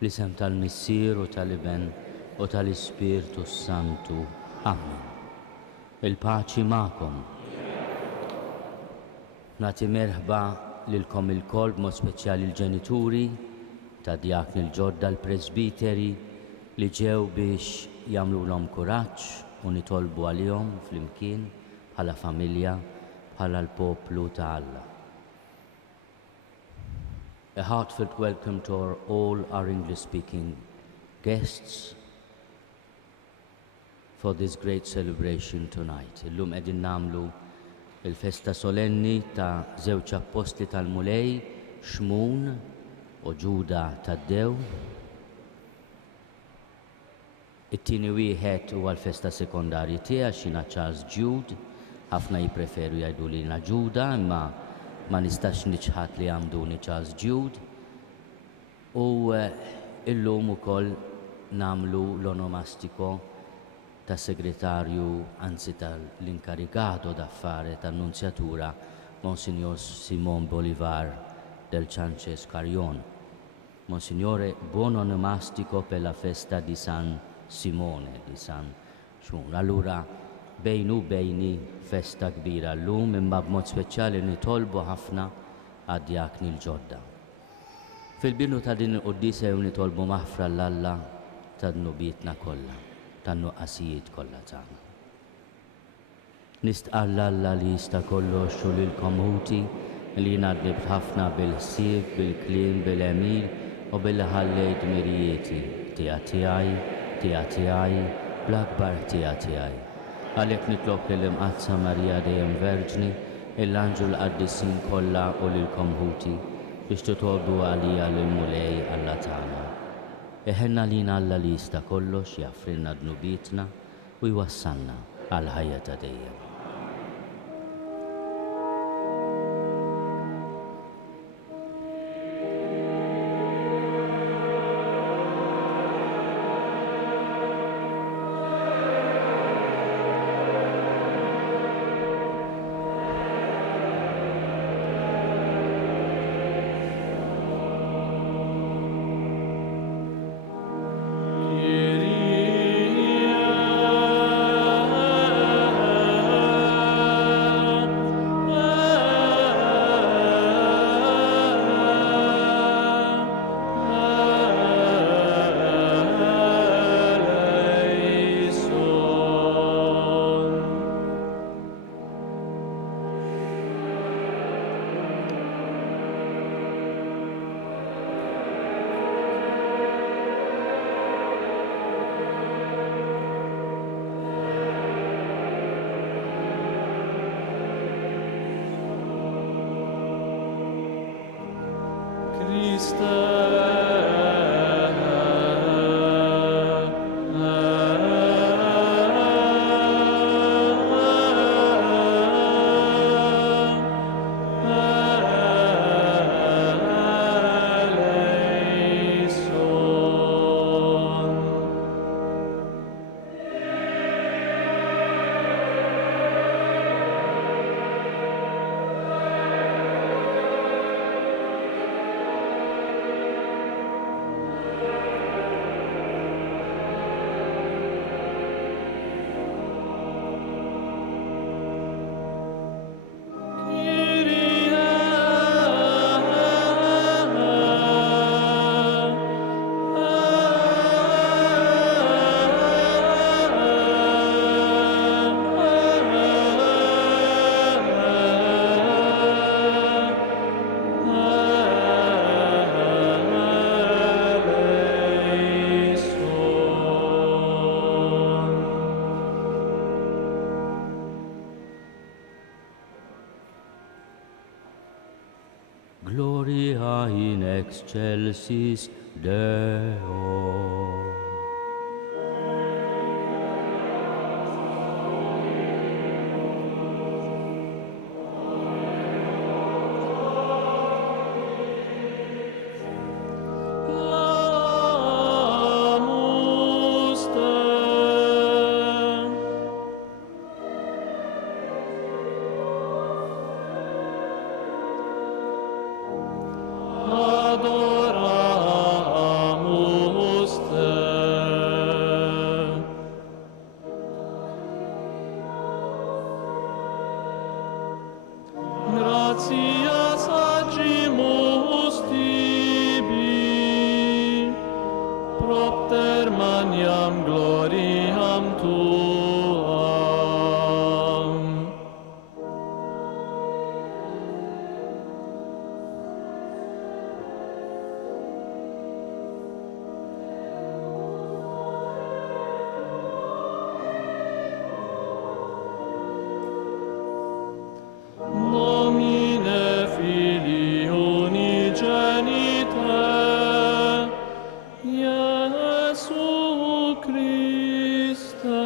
L-isem tal-Missier u tal-Iben u tal-Ispirtu Santu. Amen. Il-paċi ma'kom. Nagħti merħba lilkom il-kol b'mod speċjali l-ġenituri ta' djakni l-ġodda l-presbiteri li ġew biex jagħmluhom kuraġġ u nitolbu għalihom flimkien bħala familja bħala l-poplu ta' Alla. A heartfelt welcome to all our English-speaking guests for this great celebration tonight. Illum qegħdin nagħmlu il-festa solenni ta' żewġ apostli tal-Mulej, Xmun u Ġuda tad-Dew. It-tieni wieħed huwa l-festa sekondarji tiegħi xina Charles Jude, ħafna jippreferu jgħidu lilna Ġuda, imma ma nistax niċħat li għamduni Charles Jude. U illum ukoll nagħmlu l-onomastiko tas segretarju anzi tal-inkarikato d'affari tan-Nunzjatura Monsignor Simon Bolivar del Sánchez Carrion. Monsignore, buon onomastico per la festa di San Simone, di San Ġwann. Allura bejnu bejni festa kbira llum, imma b'mod speċjali nitolbu ħafna għad-djakni l-ġodda. Fil-binu ta' din il-Quddiesa jew nitolbu maħfra l-Alla tan-nubietna kollha, tan-nuqqasijiet kollha tagħna. Nistqal l-Alla li jista' kollox u lilkom ħuti li ngħaddibt ħafna bil-ħsieb, bil-kliem, bil-emil u bil-ħallejt mirijieti tiegħi, bl-akbar tiegħi. Għalhekk nitlob lill-Imqazza Marija dejjem Verġni, l-Anġu l-Qaddisin kollha u lilkom ħuti biex titolbu għalija lill-Mulej Alla tagħna. Eħenna lina Alla li jista' kollox jaffrilna dnubietna u jwassalna għal ħajja ta' dejjem. Gloria in excelsis Deo. Adoramus propter maniam gloriam tuam. Nomine Filii unigenite, Iesu Christe.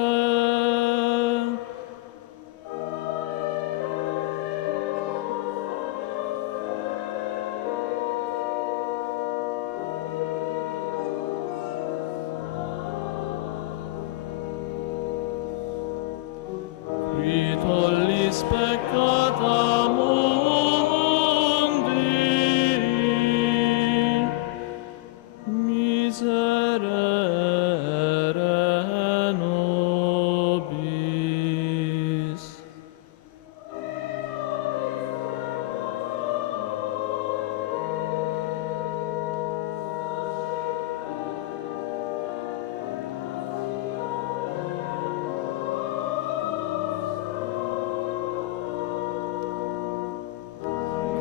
Qui tollis peccata mundi, miserere nobis.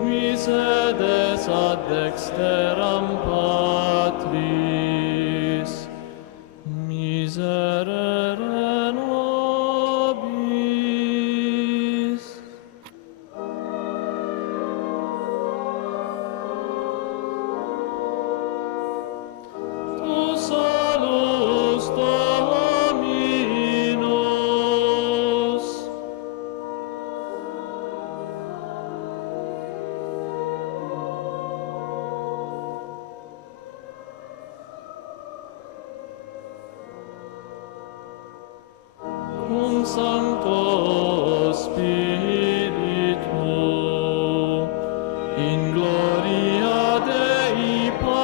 Qui sedes ad dexteram Patris, miserere nobis. Tu salus Dominus, cum Sancto Spiritu, in gloria Dei Patris.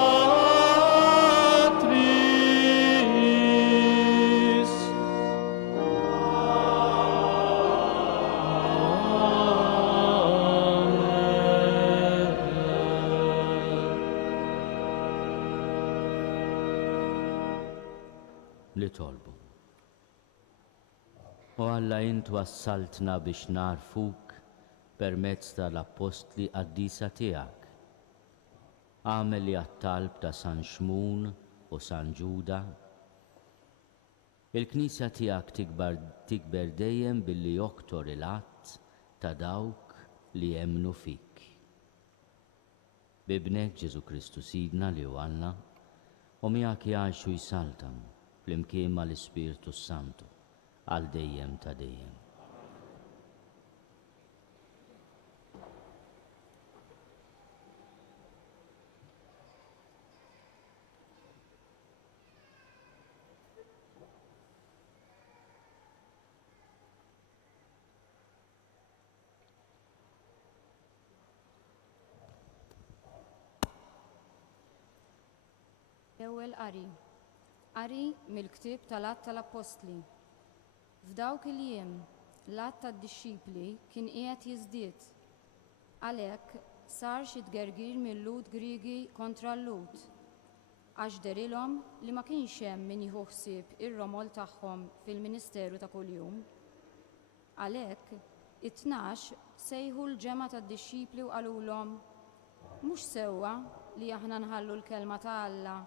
li tolbu. U Alla int wassaltna biex narfuk permezz tal-apostli Quddiesa tiegħek. Għamel li għat-talb ta' San Ġwann u San Ġuda. Il-Knisja tiegħek tikber dejjem billi joktor il-att ta' dawk li jemmnu fik. Bibnek Ġesu Kristu Sidna li hu Alla u miegħek jgħixu jsaltam flimkien mal-Ispiritu Santu għal dejjem ta' dejjem. Ewwel qari mill-ktieb tal-Att tal-Apostli. F'dawk il-jiem l-att tad-dixxipli kien qiegħed jiżdied. Għalhekk sar xi tgergir mill-Lut Griegi kontra l-Lut għax derilhom li ma kienx hemm min jieħu ħsieb ir-romol tagħhom fil-ministeru ta' kuljum. Għalhekk it-tnax sejħu l-ġemgħa tad-dixxipli u qalulhom mhux sewwa li aħna nħallu l-kelma ta' Alla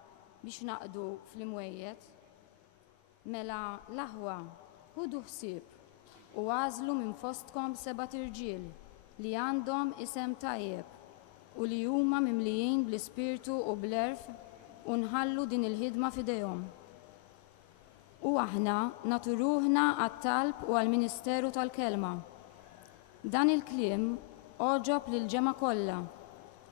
biex naqdu fl-imwejjed. Mela l-aħwa ħudu ħsieb u għażlu minn fostkom 7 irġiel li għandhom isem tajjeb u li huma mimlijin bl-ispirtu u bl-erf u nħallu din il-ħidma f'idejhom. U aħna nagħtu ruħna għat-talb u għall-Ministeru tal-Kelma. Dan il-kliem oġob lill-ġemgħa kollha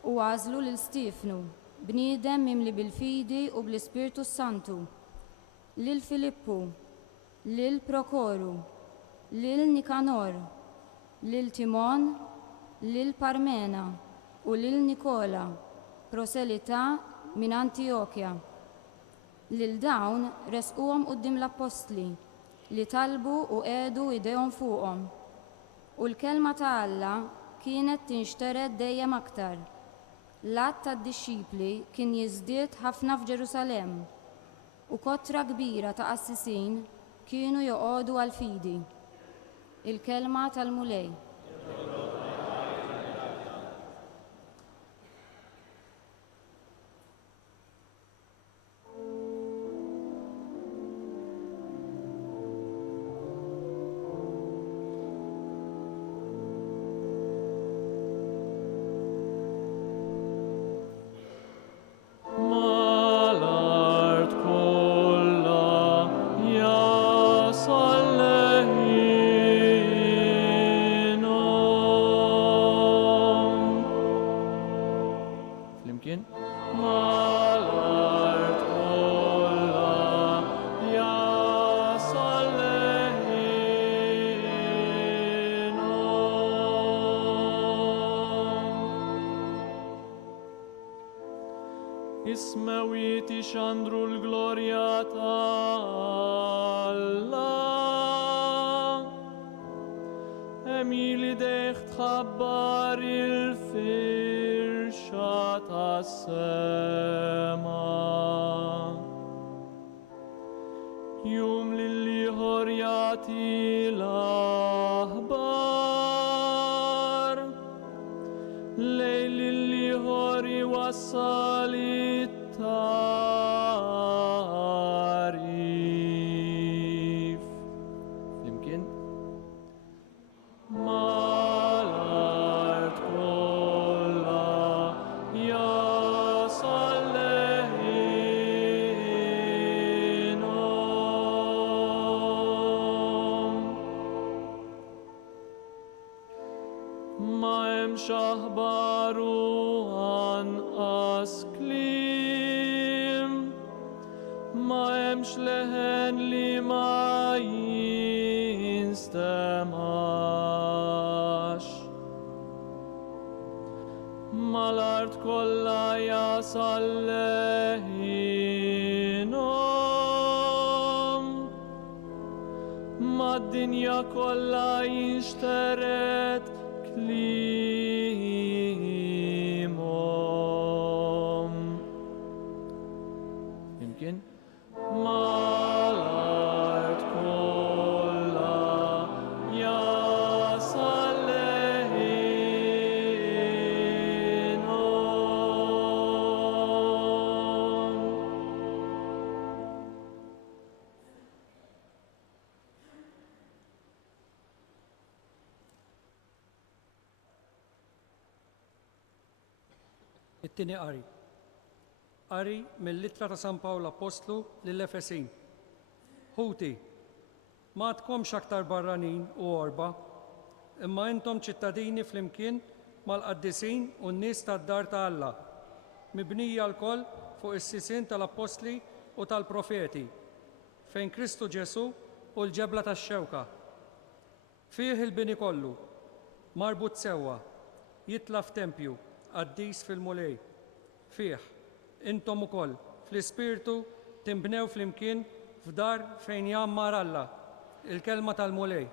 u għażlu lil Stifnu, bniedem mimli bil-fidi u bl-Ispirtu Santu, lil Filippu, lil Prokoru, lil Nikanor, lil Timon, lil Parmena u lil Nikola, proselita minn Antiokia. Lil dawn resquhom quddiem l-apostli li talbu u qegħdu idejhom fuqhom. U l-kelma ta' Alla kienet tinxtered dejjem aktar. L-att tad-dixxipli kien jiżdied ħafna f'Ġerusalemm u kotra kbira ta' qassisin kienu joqogħdu għal-fidi. Il-kelma tal-mulej. Ismewit ixandru l-glorja tal-Allah. Emili deħ tħabbar il-firxa tas-sema. Jum lill-liħor jati l-aħbar. Lejl lill-liħor iwassal التعريف. يمكن مالت كلها يا صالحين. ما يمشي أخباره عن أسكليم. ما يمش لهن لي ما ينستماش. ما الأرض كلها يا صالحينهم. ما الدنيا كلها يشترت كليمهم. يمكن مالت كلها يا صالحينهم. It-tieni qari. Qari mill-Littra ta' San Pawl Apostlu lill-Efesin. Ħuti, ma tkomx aktar barranin u orba, imma intom ċittadini flimkien mal-qaddisin u n-nies tad-dar ta' Alla, mibnija l-koll fuq is-sisin tal-Apostli u tal-Profeti, fejn Kristu Ġesu u l-ġebla tax-xewka. Fih il-bini kollu, marbut sewwa, jitla f'tempju, qaddis fil-mulej. Fih, intom ukoll fl-ispirtu timbnew flimkien f'dar fejn jammar Alla, il-kelma tal-mulej.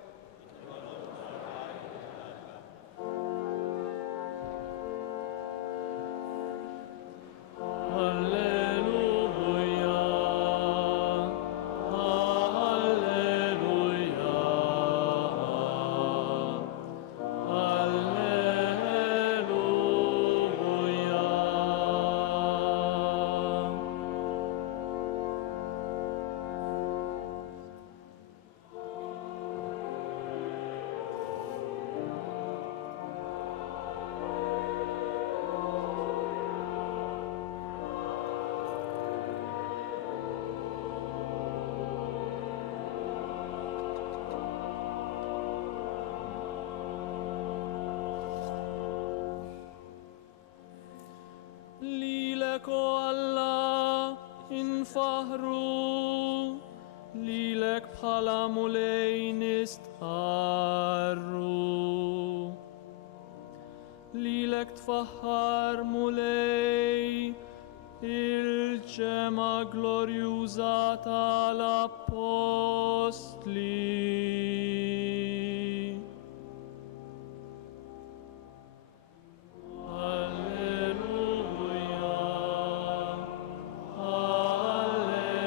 لك الله انفهروا لك بحالا مولين استقروا لك تفخر مولي الجمع gloriosa tal apostli. Alleluia, alleluia.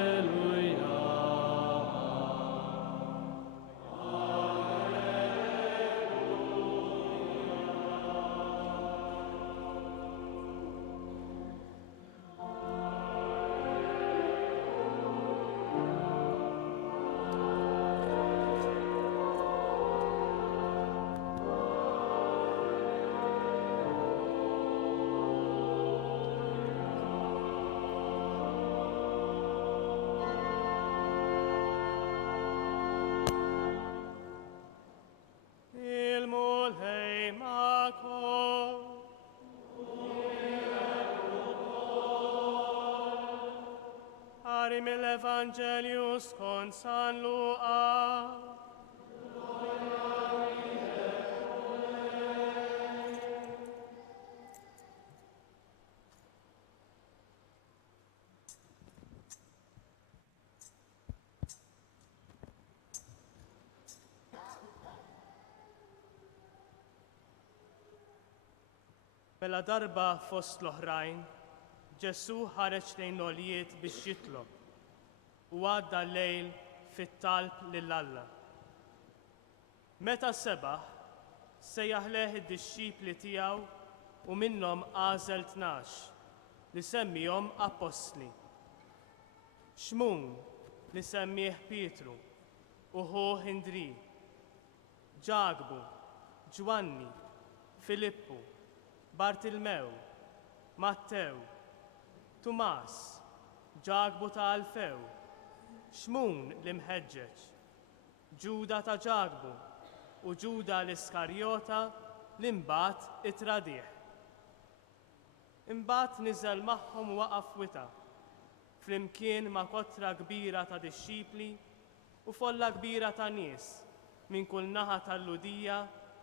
Lecturi mill-Evangelju skont San Luqa. Mela darba fost l-oħrajn, Ġesu ħareġ lejn l-għoljiet biex jitlob u għadda l-lejl fit-talb lill-Alla. Meta sebaħ, sejjaħ leħ id-dixxipli tiegħu u minnhom għażel 12 li semmihom apostli. Xmun li semmih Pietru u ħoh Indri, Ġagbu, Ġwanni, Filippu, Bartilmew, Mattew, Tumas, Ġagbu ta' Alfew, Xmun l-imħeġġeġ, Ġuda ta' Ġagbu u Ġuda l-Iskarjota li mbagħad itradih. Imbagħad niżel magħhom waqaf wita, flimkien ma' kotra kbira ta' dixxipli u folla kbira ta' nies minn kull naħa tal-Ludija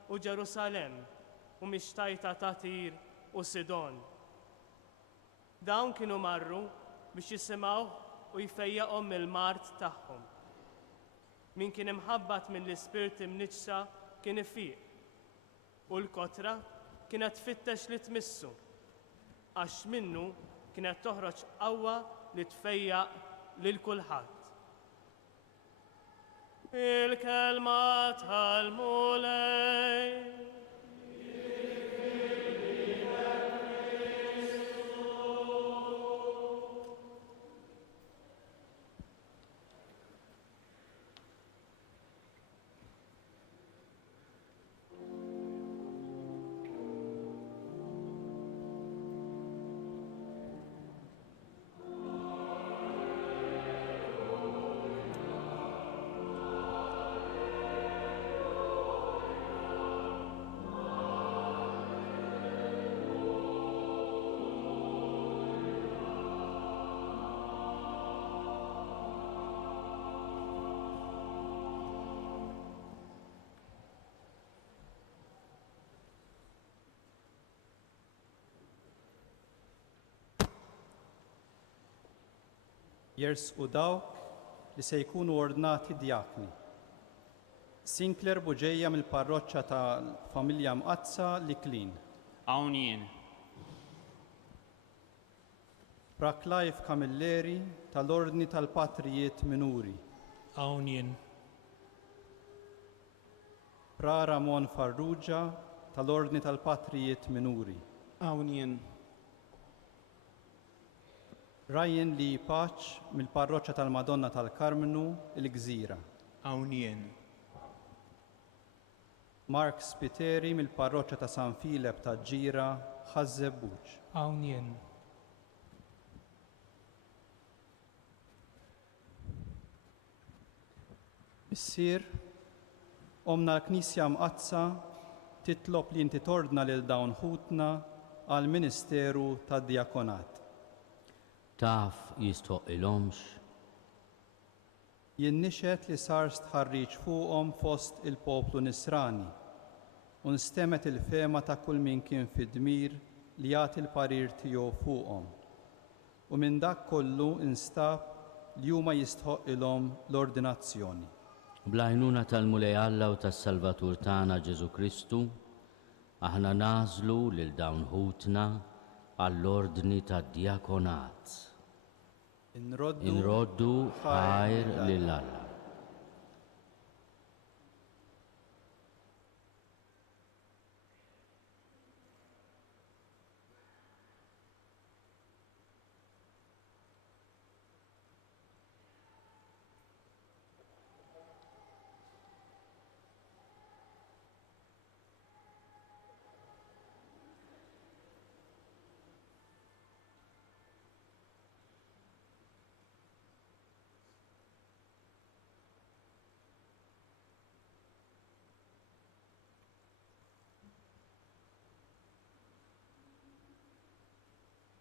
u Ġerusalemm u mixtajta ta' Tir u Sidon. Dawn kienu marru biex jisimgħu u jfejjaqhom mill-mart tagħhom. Min kien imħabbat minn l-ispirti mniġsa kien ifiq u l-kotra kienet tfittex li tmissu għax minnu kienet toħroġ qawwa li tfejjaq lil kulħadd. Il-kelma tal-Mulej. jersqu dawk li se jkunu ordnati djakni. Sinclair Buġejja mill-parroċċa tal-Familja Mqazza li Klin. Hawn jien. Praklajf Kamilleri tal-Ordni tal-Patrijiet Minuri. Hawn jien. Pra Ramon Farrugia tal-Ordni tal-Patrijiet Minuri. Hawn jien. Ryan Lee Paċ mill-Parroċċa tal-Madonna tal-Karmenu il-Gżira. Hawn jien. Mark Spiteri mill-Parroċċa ta' San Filip ta' Ġira Ħażebbuġ. Hawn jien. Missier, omna l-Knisja Mqazza titlob li inti tordna lil dawn ħutna għal Ministeru tad-Djakonat. Taf jistħoqilhomx. Jinnixet li sar stħarriġ fuqhom fost il-poplu Nisrani u nstemet il-fema ta' kull min kien fid-dmir li jagħti l-parir tiegħu fuqhom. U minn dak kollu instab li huma jistħoqilhom l-ordinazzjoni. Blajnuna tal-Mulej Alla u tas-Salvatur tagħna Ġesu Kristu, aħna nażlu lil dawn ħutna għall-ordni tad-Djakonat. Inroddu ħajr lil Alla.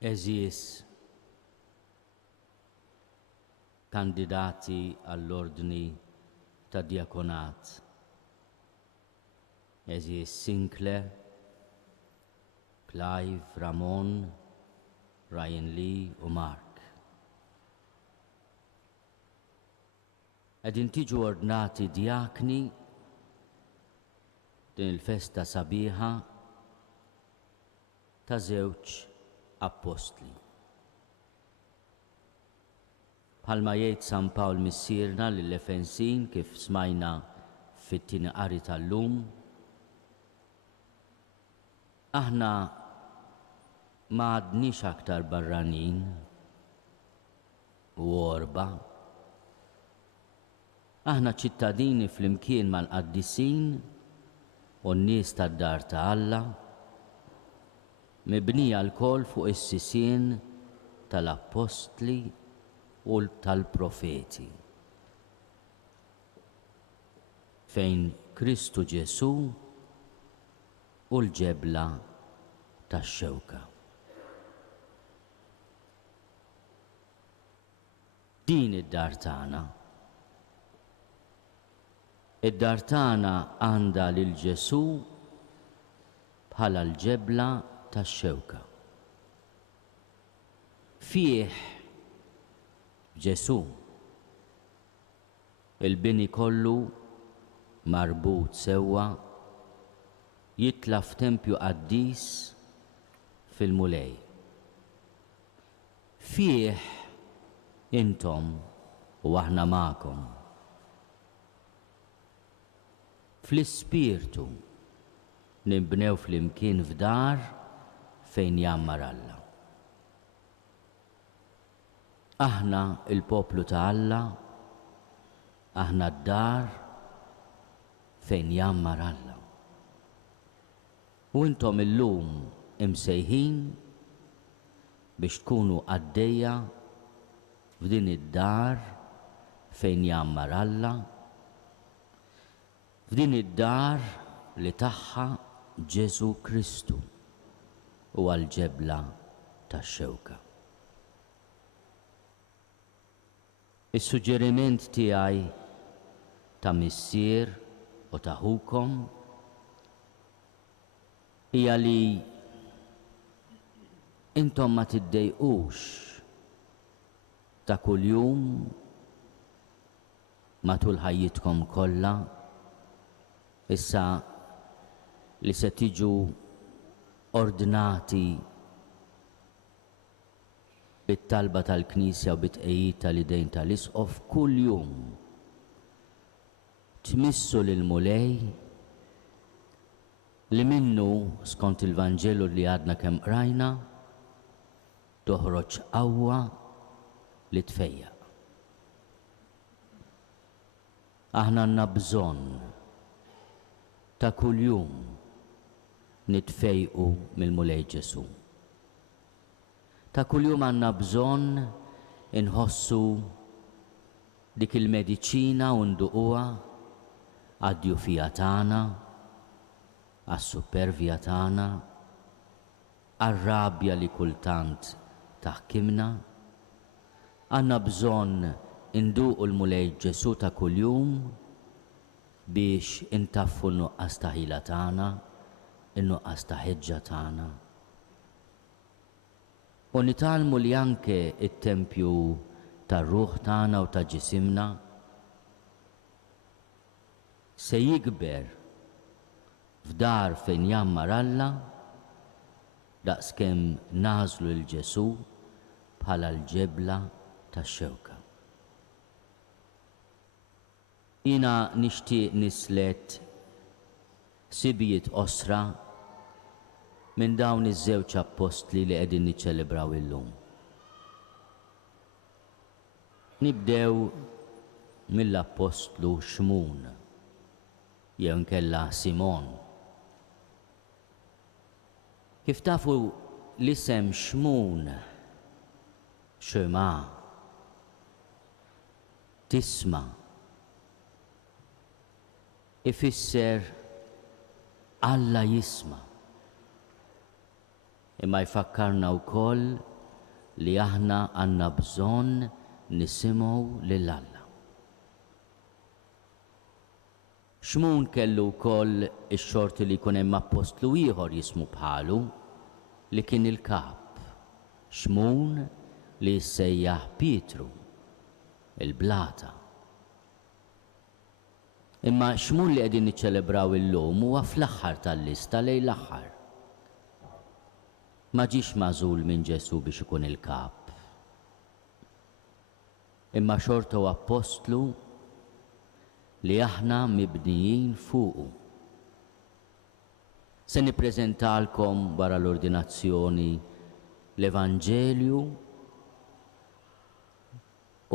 Eżis, kandidati għall-ordni ta' Djakonat. Eżis Sinclair, Clive, Ramon, Ryan Lee u Mark. Qegħdin tiġu ordnati djakni din il-festa sabiħa ta' żewġ apostli. Bħalma jgħid San Pawl missierna lill-Efensin kif smajna fit-tieni qari tal-lum, aħna ma għadniex aktar barranin u orba. Aħna ċittadini flimkien mal-qaddisin u n-nies tad-dar ta' Alla, mibnija l-kol fuq is-sisien tal-apostli u tal-profeti. Fejn Kristu Ġesu u l-ġebla tax-xewka. Din id-dar tagħna. Id-dar tagħna għandha lil Ġesu bħala l-ġebla tax-xewka. Fih Ġesu il-bini kollu marbut sewwa jitla f'tempju qaddis fil-mulej. Fih intom u aħna magħkom. Fl-ispirtu nibnew flimkien f'dar fejn jammar Alla. Aħna il-poplu ta' Alla, aħna d-dar fejn jammar Alla. U intom illum imsejħin biex tkunu għaddejja f'din id-dar fejn jammar Alla, f'din id-dar li tagħha Ġesu Kristu u għal-ġebla tax-xewka. Is-suġġeriment tiegħi ta' missier u ta' ħukom hija li intom ma tiddejqux ta' kuljum matul ħajjitkom kollha issa li se tiġu ordnati bit-talba tal-Knisja u bit-tqejjid tal-idejn tal-Isqof kuljum tmissu lill-mulej li minnu skont il-Vanġelu li għadna kemm qrajna toħroġ qawwa li tfejjaq. Aħna għandna bżonn ta' kuljum nitfejqu mill-mulej Ġesu. Ta' kuljum għandna bżonn inħossu dik il-mediċina u nduquha għad-djufija tagħna, għas-supervja tagħna, għar-rabja li kultant taħkimna. Għandna bżonn induqu l-mulej Ġesu ta' kuljum biex intaffu n-nuqqas ta' ħila tagħna, in-nuqqas ta' ħeġġa tagħna. U nitalmu li anke it-tempju tar-ruħ tagħna u ta' ġisimna se jikber f'dar fejn jammar Alla daqskemm nażlu l-Ġesu bħala l-ġebla tax-xewka. Jiena nixtieq nislet sibijiet osra minn dawn iż-żewġ apostli li qegħdin niċċelebraw illum. Nibdew mill-apostlu Xmun, jew inkella Simon. Kif tafu l-isem Xmun, xema, tisma, ifisser Alla jisma. Imma jfakkarna wkoll li aħna għandna bżonn nisimgħu lil Alla. Xmun kellu wkoll ix-xorti li jkun hemm apostlu ieħor jismu bħalu li kien il-kap. Xmun li jissejjaħ Pietru, il-blata. Imma xmun li qegħdin niċċelebraw illum huwa fl-aħħar tal-lista lejn l-aħħar. Ma ġiex magħżul minn Ġesu biex ikun il-kap. Imma xorta huwa apostlu li aħna mibnijin fuqu. Se nippreżentalkom wara l-ordinazzjoni l-Evanġelju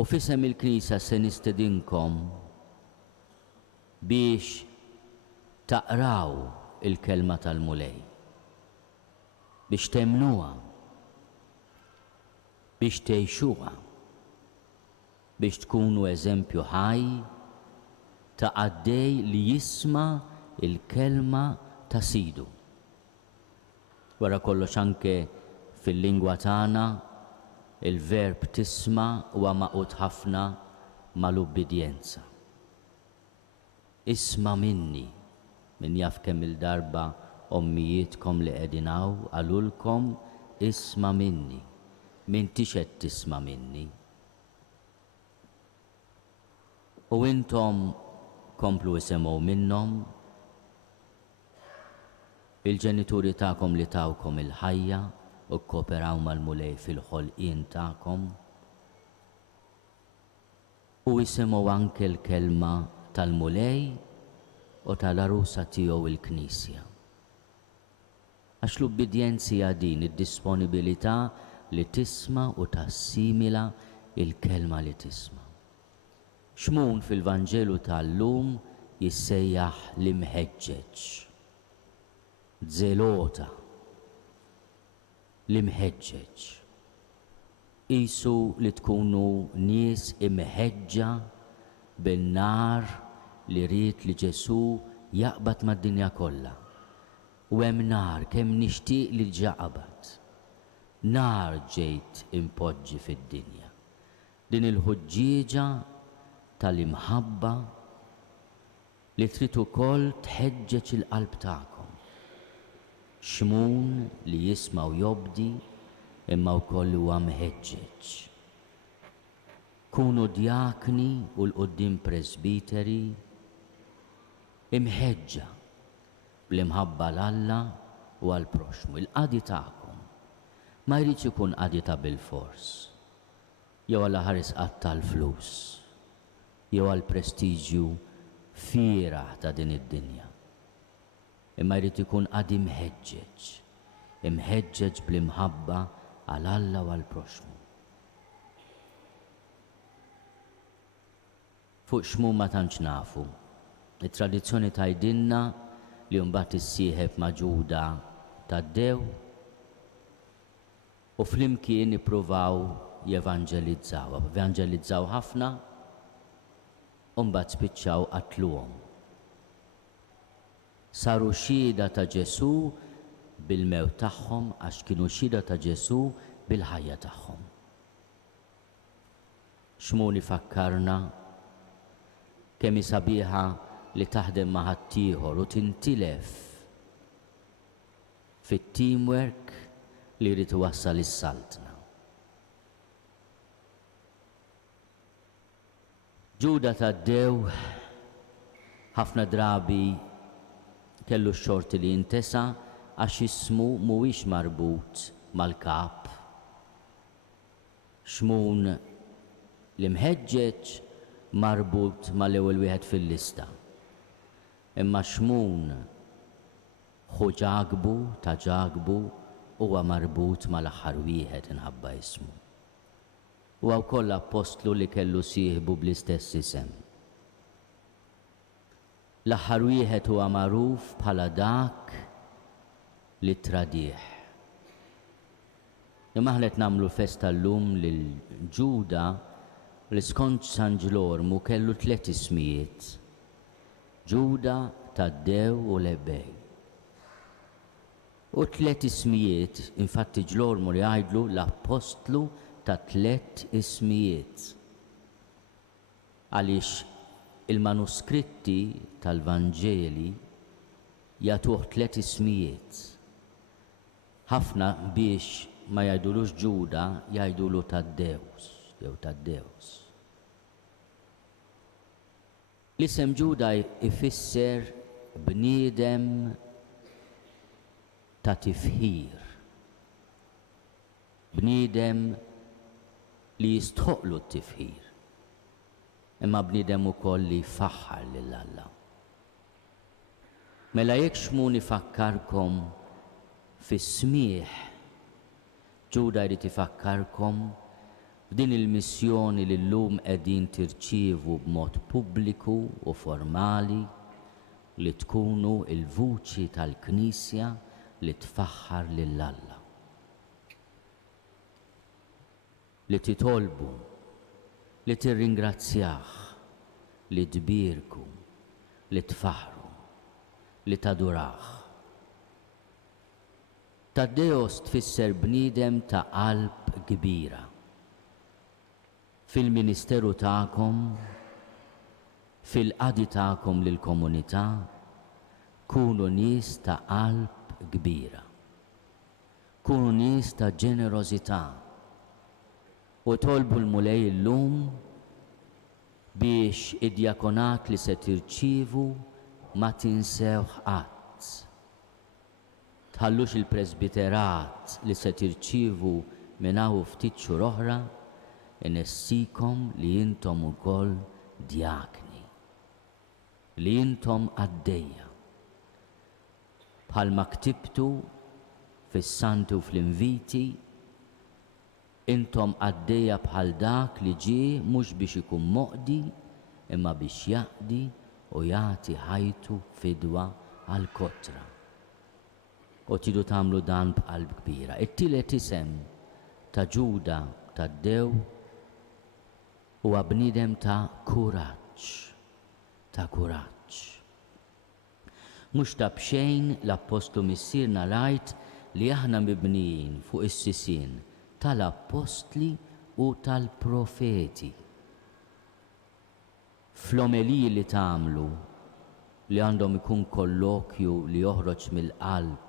u fisem il-Knisja se nistedinkom biex taqraw il-kelma tal-mulej, biex temnuha, biex tgħixuha, biex tkunu eżempju ħaj ta' għaddej li jisma' il-kelma ta' sidu. Wara kollox anke fil-lingwa tagħna il-verb tisma' huwa maqut ħafna mal-ubbidjenza. Isma' minni, min jaf kemm il-darba ommijietkom li qegħdinaw għalulkom isma' minni, m'intix qed tisma' minni. U intom komplu isemgħu minnhom il-ġenituri tagħkom li tawkom il-ħajja u kkooperaw mal-mulej fil-ħolqien tagħkom u isemgħu anke l-kelma tal-mulej u tal-arusa tiegħu il-Knisja. Għax l-ubbidjenza hija din id-disponibilità li tisma' u tassimila il-kelma li tisma'. Xmun fil-Vanġelu tal-lum jissejjaħ l-imħeġġeġ, zelota, l-imħeġġeġ. Qisu li tkunu nies imħeġġa bin-nar li rid li Ġesu jaqbad mad-dinja kollha. U hemm nar kemm nixtieq li ġaqbad. Nar ġejt impoġġi fid-dinja. Din il-ħuġġieġa tal-imħabba li trid ukoll tħeġġeġ il-qalb tagħkom. Xmun li jisma' u jobdi imma wkoll huwa mħeġġeġ. Kunu djakni u l-qudiem presbiteri imħeġġa bl-imħabba l-Alla u għall-proxmu. Il-qadi tagħkom ma jridx ikun qadi ta' bil-fors, jew għal ħarisqat tal-flus, jew għal prestiġju fieraħ ta' din id-dinja. Imma jrid ikun qadi mħeġġeġ, imħeġġeġ bl-imħabba għall-Alla u għall-proxmu. Fuq xmu ma tantx nafu. Il-tradizzjoni tgħidilna li mbagħad issieħeb ma' Ġuda tad-Dew u flimkien ippruvaw jevanġelizzaw ħafna u mbagħad spiċċaw qatluhom. Saru xhieda ta' Ġesu bil-mewt tagħhom għax kienu xhieda ta' Ġesu bil-ħajja tagħhom. Xmuni fakkarna kemm hi sabiħa li taħdem ma' ħaddieħor u tintilef fit-teamwork li jrid iwassal is-saltna. Ġuda tad-Dew ħafna drabi kellu x-xorti li jintesa' għax ismu mhuwiex marbut mal-kap. Xmun l-imħeġġeġ marbut mal-ewwel wieħed fil-lista. Imma xmun ħuġagbu ta' ġagbu huwa marbut mal-aħħar wieħed inħabba ismu. Huwa wkoll apostlu li kellu sieħbu bl-istess isem. L-aħħar wieħed huwa magħruf bħala dak li tradieħ. Imma aħna qed nagħmlu festa llum lil Ġuda li skont San Ġlormu kellu 3 ismijiet. Ġuda tad-Dew u l-Ebbej. U 3 ismijiet, infatti Ġlormu li jgħidlu l-apostlu ta' 3 ismijiet. għaliex il-manuskritti tal-Vanġeli jagħtuh 3 ismijiet. Ħafna biex ma jgħidulux Ġuda jgħidulu Taddeus jew Taddeus. L-isem Ġuda ifisser bniedem ta' tifħir. Bniedem li jistħoqlu t-tifħir. Imma bniedem ukoll li jfaħħar lil Alla. Mela jekk xmu nifakkarkom fis-smieħ, Ġuda jrid ifakkarkom f'din il-missjoni li llum qegħdin tirċievu b'mod pubbliku u formali li tkunu il-vuċi tal-Knisja li tfaħħar lil Alla. Li titolbu, li tirringrazzjah, li tbierku, li tfaħru, li tadurah. Taddeus tfisser bniedem ta' qalb kbira. Fil-ministeru tagħkom, fil-qadi tagħkom lill-komunità, kunu nies ta' qalb kbira. Kunu nies ta' ġenerożità. U tolbu l-mulej illum biex id-djakonat li se tirċievu ma tinsewh qatt. Tħallux il-presbiterat li se tirċievu minn hawn ftit xhur oħra inessikom li intom ukoll djakni, li intom għaddejja. Bħalma ktibtu fis-santi u fl-inviti, intom għaddejja bħal dak li ġie mhux biex ikun moqdi imma biex jaqdi u jagħti ħajtu fidwa għal kotra. U tidu tagħmlu dan b'qalb kbira. It-tielet isem ta' Ġuda Taddew huwa bniedem ta' kuraġġ, ta' kuraġġ. Mhux ta' bxejn l-Apostlu missierna rajt li aħna mibnijin fuq is-sisien tal-Apostli u tal-Profeti. Fl-omeliji li tagħmlu li għandhom ikun kollokju li joħroġ mill-qalb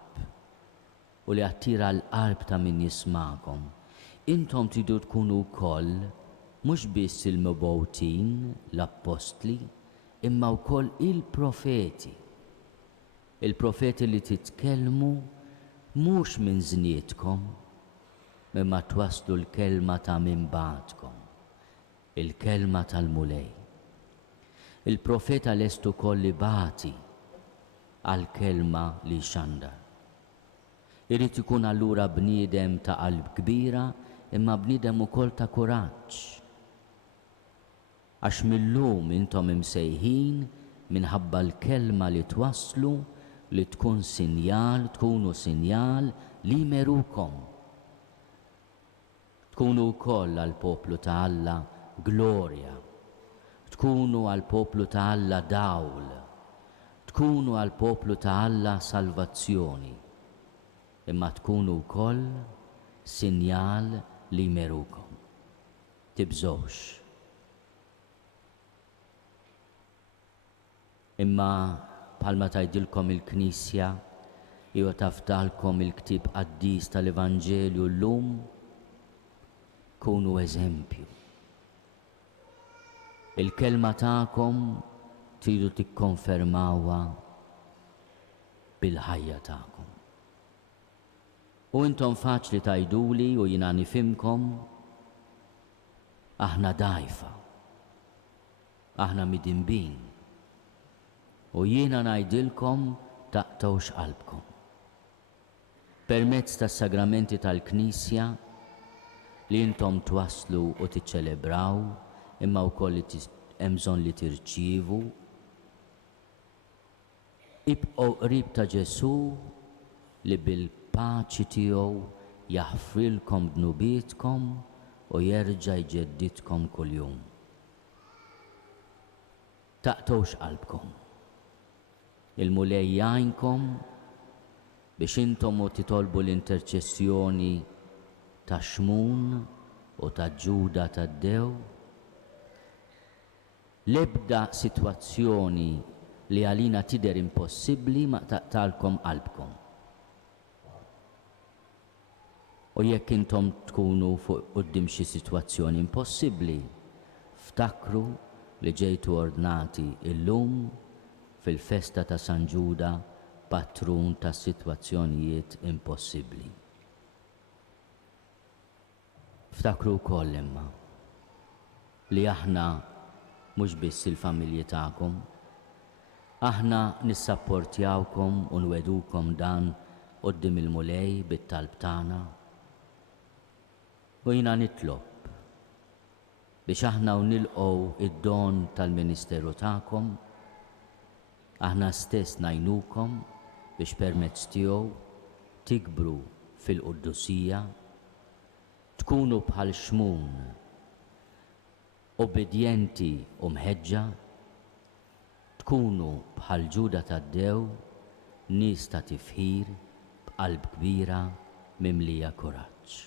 u li attira l-qalb ta' min jismakom. Intom tridu tkunu wkoll mhux biss il-mebgħutin, l-Apostli, imma wkoll il-Profeti. Il-Profeti li titkellmu mhux minn żniedkom, imma twaslu l-kelma ta' minn ba'dkom, il-kelma tal-mulej. Il-Profeta lestu kolli bati għal-kelma li xandar. Irrid ikun allura bniedem ta' qalb kbira imma bniedem ukoll ta' kuraġġ. Għax millum intom imsejħin minħabba l-kelma li twasslu li tkun sinjal, tkunu sinjal li merukom. Tkunu wkoll għall-poplu ta' Alla glorja. Tkunu għall-poplu ta' Alla dawl. Tkunu għall-poplu ta' Alla salvazzjoni. Imma tkunu wkoll sinjal li merukom. Tibżgħux. Imma bħalma tgħidilkom il-Knisja jew tafdalkom il-ktieb Quddies tal-Evanġelju llum, kunu eżempju. Il-kelma tagħkom tridu tikkonfermawha bil-ħajja tagħkom. U intom faċli tgħiduli u jiena nifhimkom, aħna dgħajfa, aħna midinbin. U jiena ngħidilkom taqtgħux qalbkom. Permezz tas-sagramenti tal-Knisja li intom twaslu u tiċċelebraw imma wkoll li hemm bżonn li tirċievu. Ibqgħu qrib ta' Ġesu li bil-paċi tiegħu jaħfrilkom dnubietkom u jerġa' jġeddidkom kuljum. Taqtgħux qalbkom. Il-mulej jgħinkom biex intom u titolbu l-interċessjoni ta' Xmun u ta' Ġuda Taddew L-ebda sitwazzjoni li għalina tidher impossibbli ma taqtalkom qalbkom. U jekk intom tkunu fuq quddiem xi sitwazzjoni impossibbli, ftakru li ġejtu ordnati illum fil-festa ta' San Ġuda, patrun ta' sitwazzjonijiet impossibbli. Ftakru wkoll imma li aħna mhux biss il-familji tagħkom, aħna nissapportjawkom u nwedukom dan quddiem il-mulej bit-talb tagħna. U jiena nitlob biex aħna nilqgħu id-don tal-Ministeru tagħkom, aħna stess ngħinukom biex permezz tiegħu tikbru fil-Quddusija, tkunu bħal xmun, obbedjenti u mħeġġa, tkunu bħal Ġuda tad-Dew, nies ta' tifħir b'qalb kbira mimlija kuraġġ.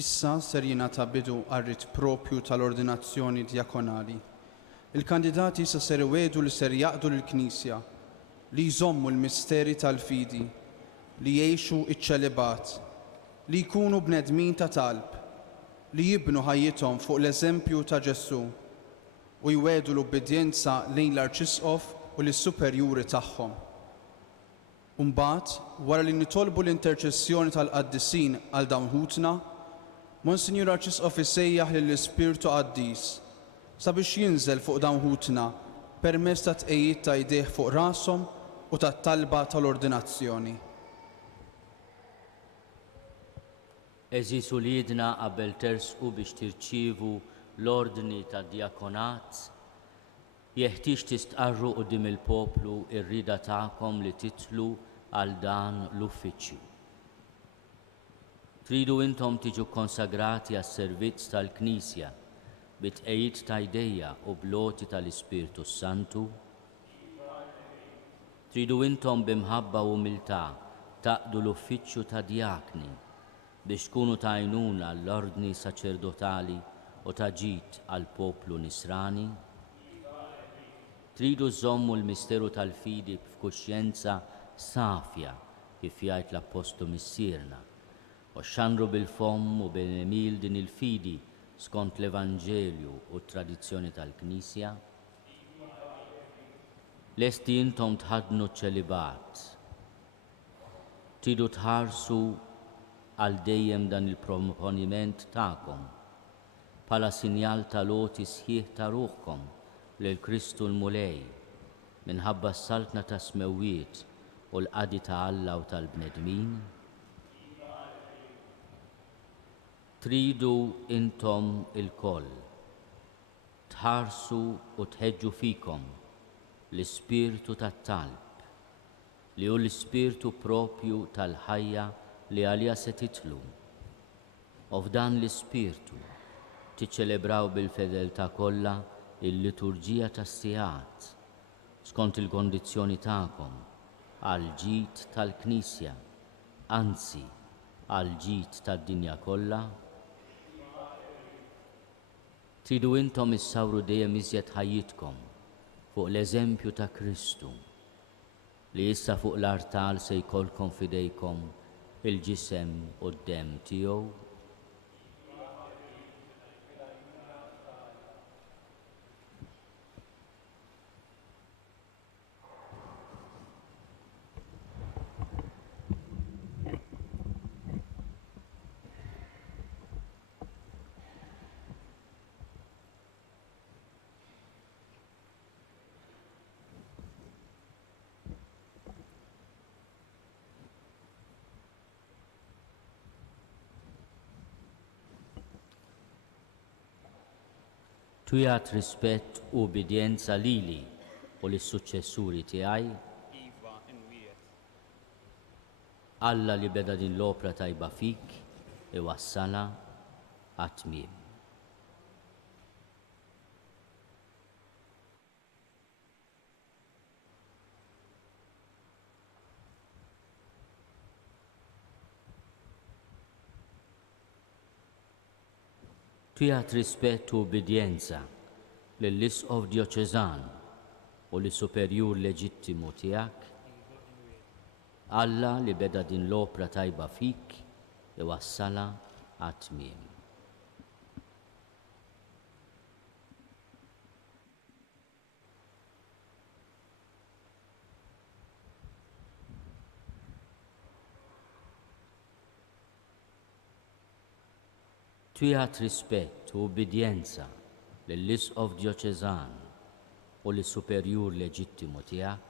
Issa ser jingħata bidu għar-rit propju tal-ordinazzjoni djakonali. Il-kandidati issa ser iwedu li ser jaqdu lill-Knisja, li jżommu l-misteri tal-fidi, li jgħixu iċ-ċelebat, li jkunu bnedmin ta' talb, li jibnu ħajjithom fuq l-eżempju ta' Ġesu u jwedu l-ubbedjenza lejn l-Arċisqof u lis-superjuri tagħhom. Mbagħad, wara li nitolbu l-interċessjoni tal-qaddisin għal dawn ħutna, Monsignor Arċisqof isejjaħ lill-Ispirtu Qaddis sabiex jinżel fuq dawn ħutna permezz ta' tqejjid ta' jdejh fuq rashom u tat-talba tal-ordinazzjoni. Eżis uliedna qabel tersqu biex tirċievu l-ordni tad-Djakonat, jeħtieġ tistqarru quddiem il-poplu r-rieda tagħkom li titlu għal dan l-uffiċċju. Tridu intom tiġu konsagrati għas-servizz tal-Knisja bit-tqejjid ta' jdejja u bloti tal-Ispirtu Santu. Tridu intom b'imħabba u umiltà taqdu l-uffiċċju ta' djakni biex tkunu ta' għajnuna l-ordni saċerdotali u ta' ġid għal poplu nisrani. Tridu żommu l-misteru tal-fidi b'kuxjenza safja kif jgħid l-Apostlu missierna, u xandru bil-fomm u bil-emil din il-fidi skont l-Evanġelju u t-tradizzjoni tal-Knisja. Lesti intom tħadnu ċ-ċelibat, tridu tħarsu għal dejjem dan il-proponiment tagħkom bħala sinjal ta' loti sħiħ ta' ruħkom lil Kristu l-Mulej minħabba s-saltna ta' smewwiet u l-qadi ta' Alla u tal-bnedmin. Tridu intom il-koll tħarsu u tħeġġu fikom l-ispirtu tat-talb li hu l-ispirtu propju tal-ħajja li għalija se titlu. U f'dan l-ispirtu tiċċelebraw bil-fedeltà kollha il-liturġija tas-sigħat skont il-kondizzjoni tagħkom għal ġid tal-Knisja, anzi għal ġid tad-dinja kollha. Tridu intom issawru dejjem iżjed ħajjitkom fuq l-eżempju ta' Kristu li issa fuq l-artal se jkollkom f'idejkom il-ġisem u d-demm tiegħu. Tujat rispett u ubidjenza lili u lis-suċċessuri tiegħi. Alla li beda din l-opra tajba fik iwassala għat-tmiem. Tujat rispett u ubidjenza lill-Arċisqof Djoċeżan u lis-Superjur Leġittimu tiegħek. Alla li beda din l-opra tajba fik iwassala għat-tmiem. Tujat rispett u ubidjenza lill-Arċisqof Djoċeżan u lis-Superjur Leġittimu tiegħek.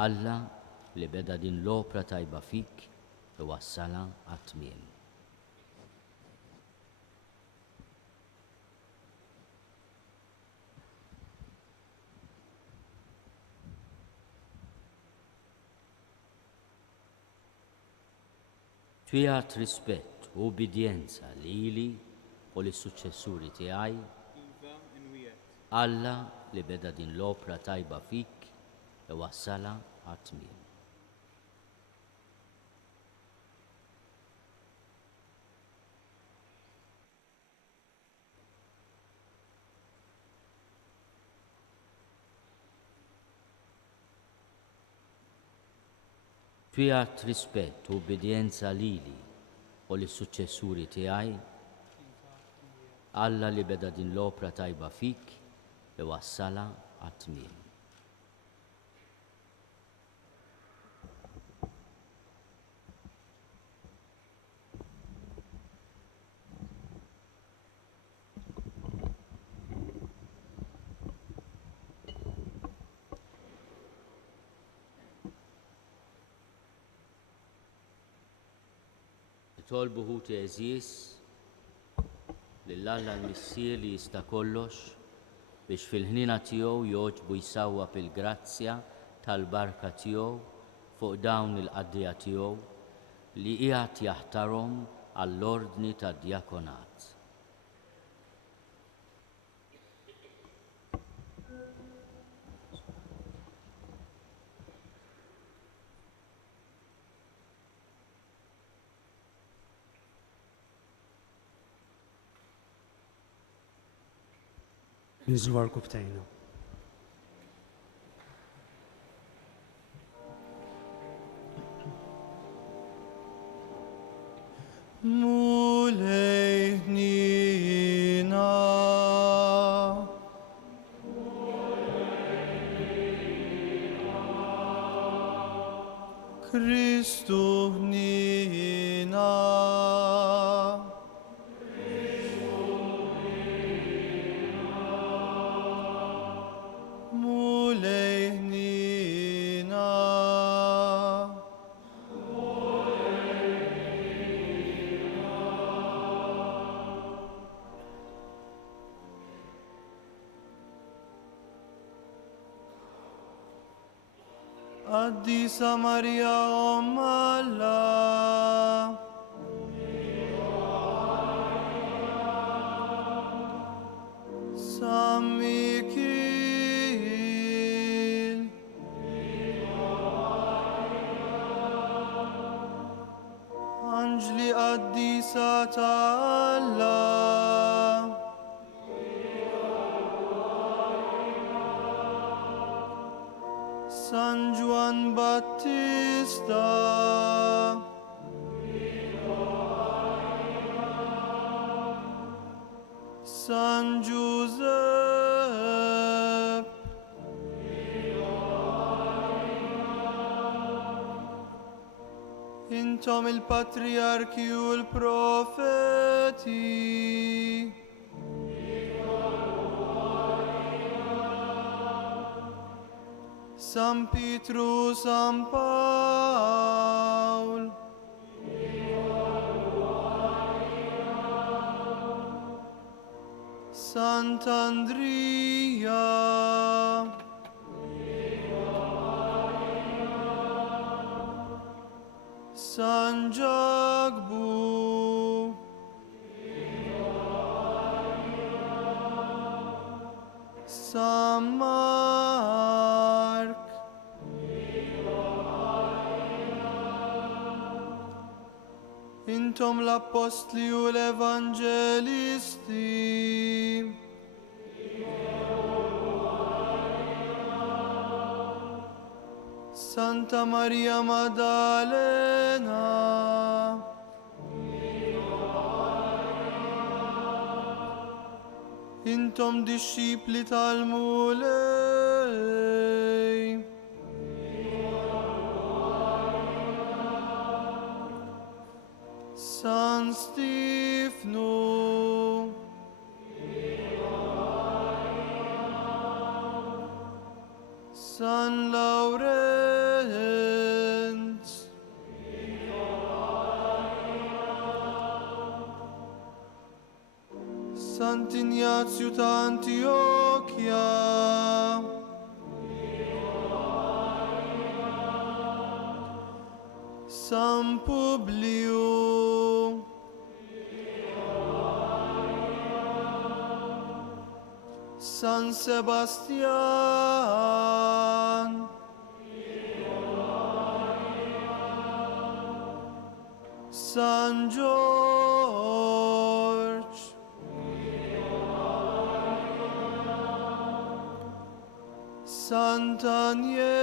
Alla li beda din l-opra tajba fik iwassala għat-tmiem. Tujat rispett u ubidjenza lili u lis-suċċessuri tiegħi. Alla li beda din l-opra tajba fik iwassala għat-tmiem. Tujat rispett u ubidjenza lili u lis-suċċessuri tiegħi. Alla li beda din l-opra tajba fik iwassala għat-tmiem. Tolbu ħuti eżis lill-Alla l-Missier li jista' kollox biex fil-ħnina tiegħu jogħġbu jsawwa bil-grazzja tal-barka tiegħu fuq dawn il-qaddija tiegħu li qiegħed jaħtarhom għall-ordni tad-Djakonat. Nizlu għal-kubtejna. Mulejnina Kristu hnina Quddiesa Marja Umm Alla, San Mikil, Anġli Quddiesa ta' Alla, San Ġwann Battista, San Giuseppe, intom il-patriarki u l-profeti, San Pietru, San Paul, San Sant'Andrija, San Ġagbu, San Mark, intom l-apostli u l-evangelisti, Santa Maria Maddalena, intom disċipli tal-mulej, San Stifnu, San Lawrence, Sant'Ignazio ta' Antiochia, San Publio, San Sebastian, San George, Sant'Agnese,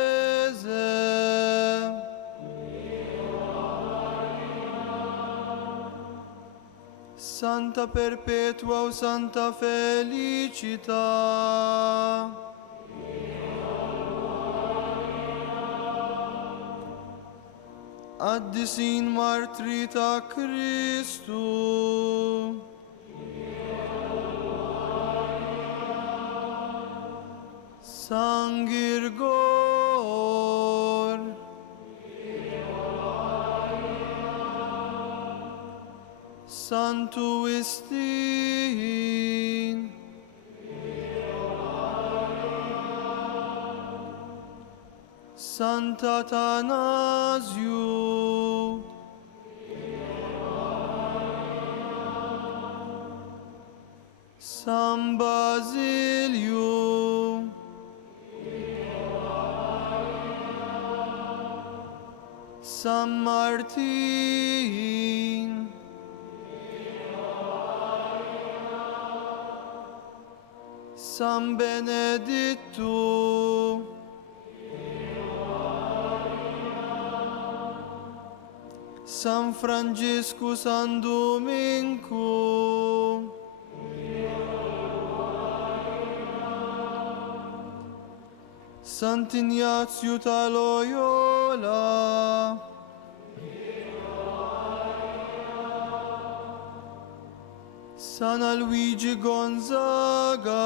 Santa Perpetua u Santa Felicita, Għaddisin martri ta' Kristu, San Girgor, Santu Istin, Santa Tanasiu, San Basilio, San Martin, San Benedetto, San Francisco, San Domenico, Sant'Ignazio ta' Loyola, San Luigi Gonzaga,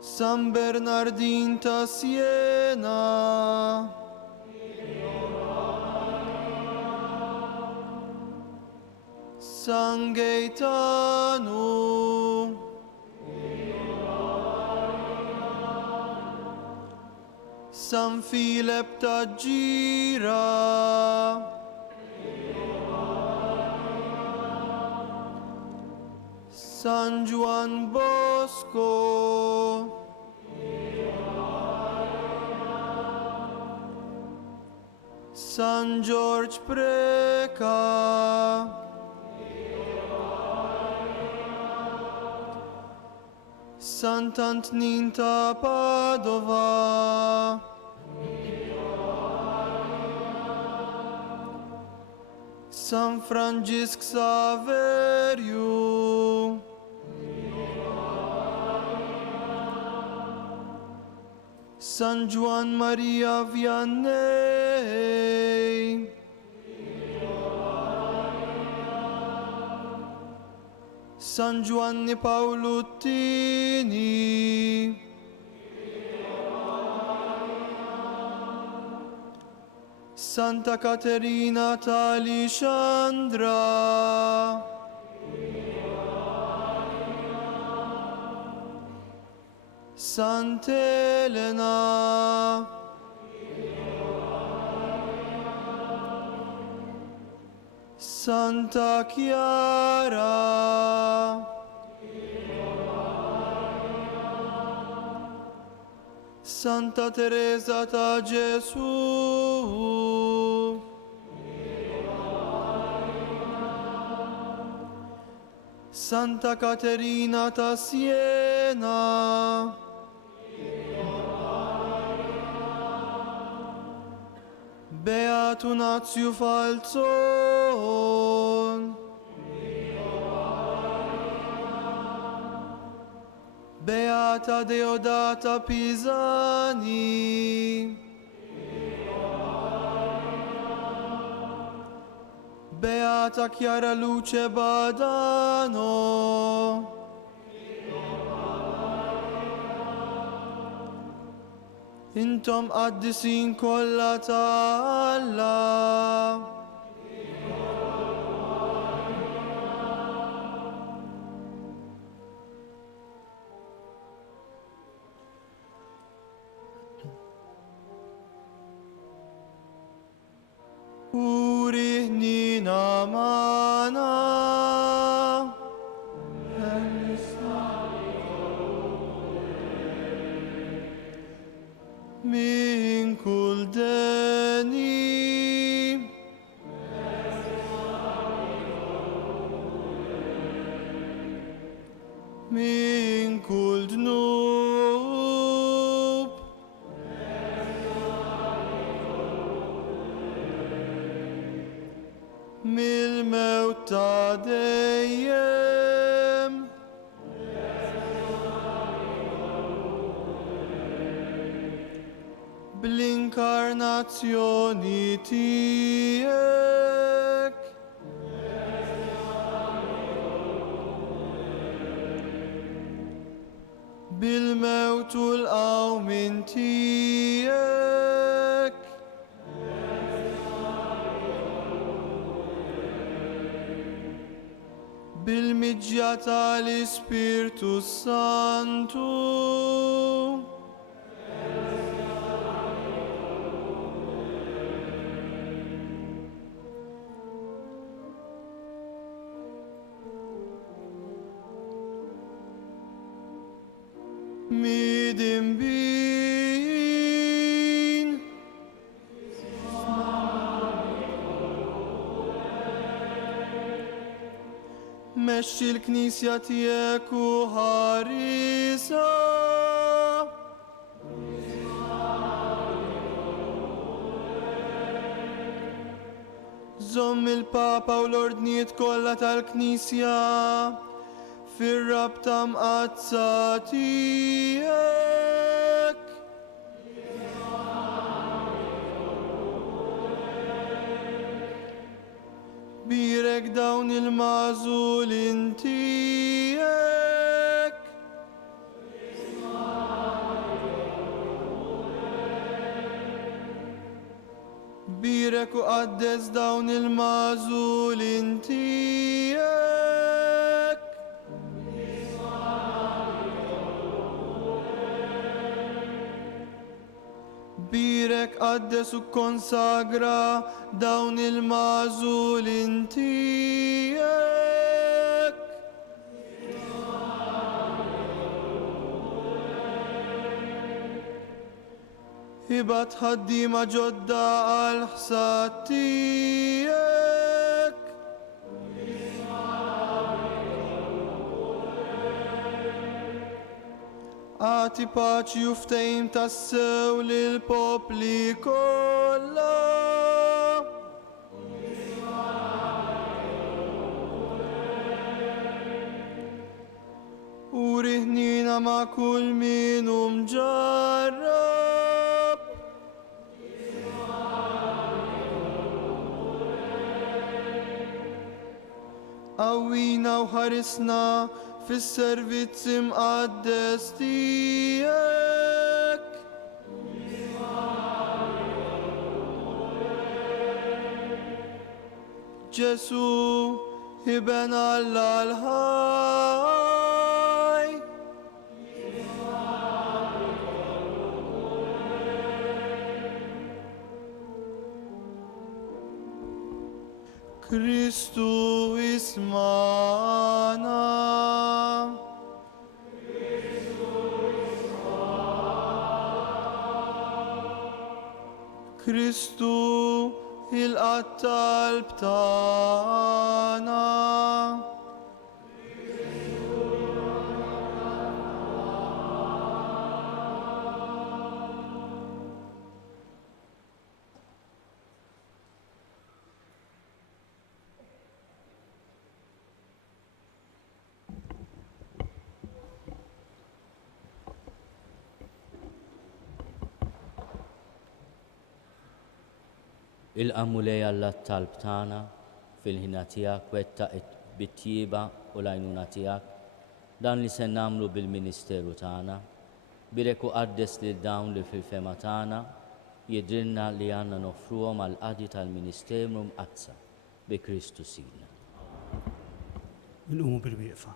San Bernardin ta' Siena, San Gaetano, San Filip ta' Ġira, San Ġwann Bosco, San George Preka, Sant'Antnin ta' Padova, San Francisco Saverio, San Ġwann Maria Vianney, San Giovanni Paoluttini, Santa Caterina tal-Ixandra, Sant'Elena, Santa Chiara, Santa Teresa ta' Gesù, Santa Caterina ta' Siena, Beatu Nazio Falzon, Beata Deodata Pisani, Beata Chiara Luce Badano, Intom qaddisin kollha ta' Alla. Urihnina mana, min kull deni, min kull dnub, mil-mewt ta' dejjem, bl-inkarnazzjoni tiegħek, bil-mewt u l-qawmin tiegħek, bil-miġja tal-Ispirtu Santu, midin bin, mexxi l-Knisja tiegħek u ħarisa, żomm il-Papa u l-ordnijiet kollha tal-Knisja fir-rabta mqazza tiegħek. Birek dawn il-magħżulin tiegħek. Birek u qaddes dawn il-magħżulin tiegħek. Birek qaddes u konsagra dawn il-magħżulin tiegħek. Ibad ħaddiema ġodda għal ħsad tiegħek. Għati paċi u ftehim tassew lill-popli kollha. U riħnina ma' kull min mġarrab. Għawina u ħarisna fis-servizz imqaddes tiegħek. Ġesu iben Alla l-ħaj. Kristu ismana. Kristu il-qattalb tagħna. Il-qamulej Alla-talb tagħna fil-ħina tiegħek wettaq bit-tjieba u l-għajnuna tiegħek dan li se nagħmlu bil-ministeru tagħna birek u qaddes lil dawn li fil-fema tagħna jidrilna li għandna nofruhom għal qadi tal-ministeru mqazza bi Kristu Sina. Nqumu bil-wieqfa.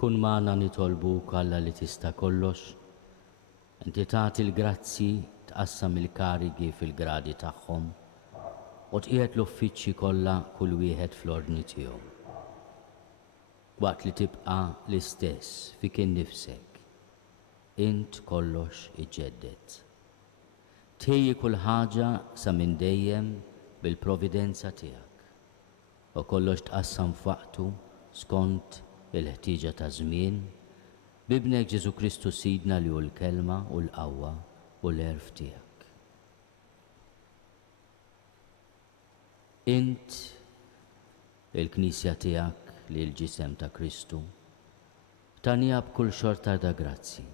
Kun maħna nitolbuk Alla li tista' kollox, inti tagħti l-grazzi tqassam il-karigi fil-gradi tagħhom u tqiegħed l-uffiċċji kollha kull wieħed fl-ordni tiegħu. Waqt li tibqa' l-istess fik innifsek, int kollox iġġedded. Tejji kull ħaġa sa minn dejjem bil-providenza tiegħek u kollox tqassam f'waqtu skont il-ħtieġa ta' żmien bibnek Ġesu Kristu sidna li hu l-kelma u l-qawwa u l-erf tiegħek. Int il-Knisja tiegħek li l-ġisem ta' Kristu tanija b'kull xorta ta' grazzi,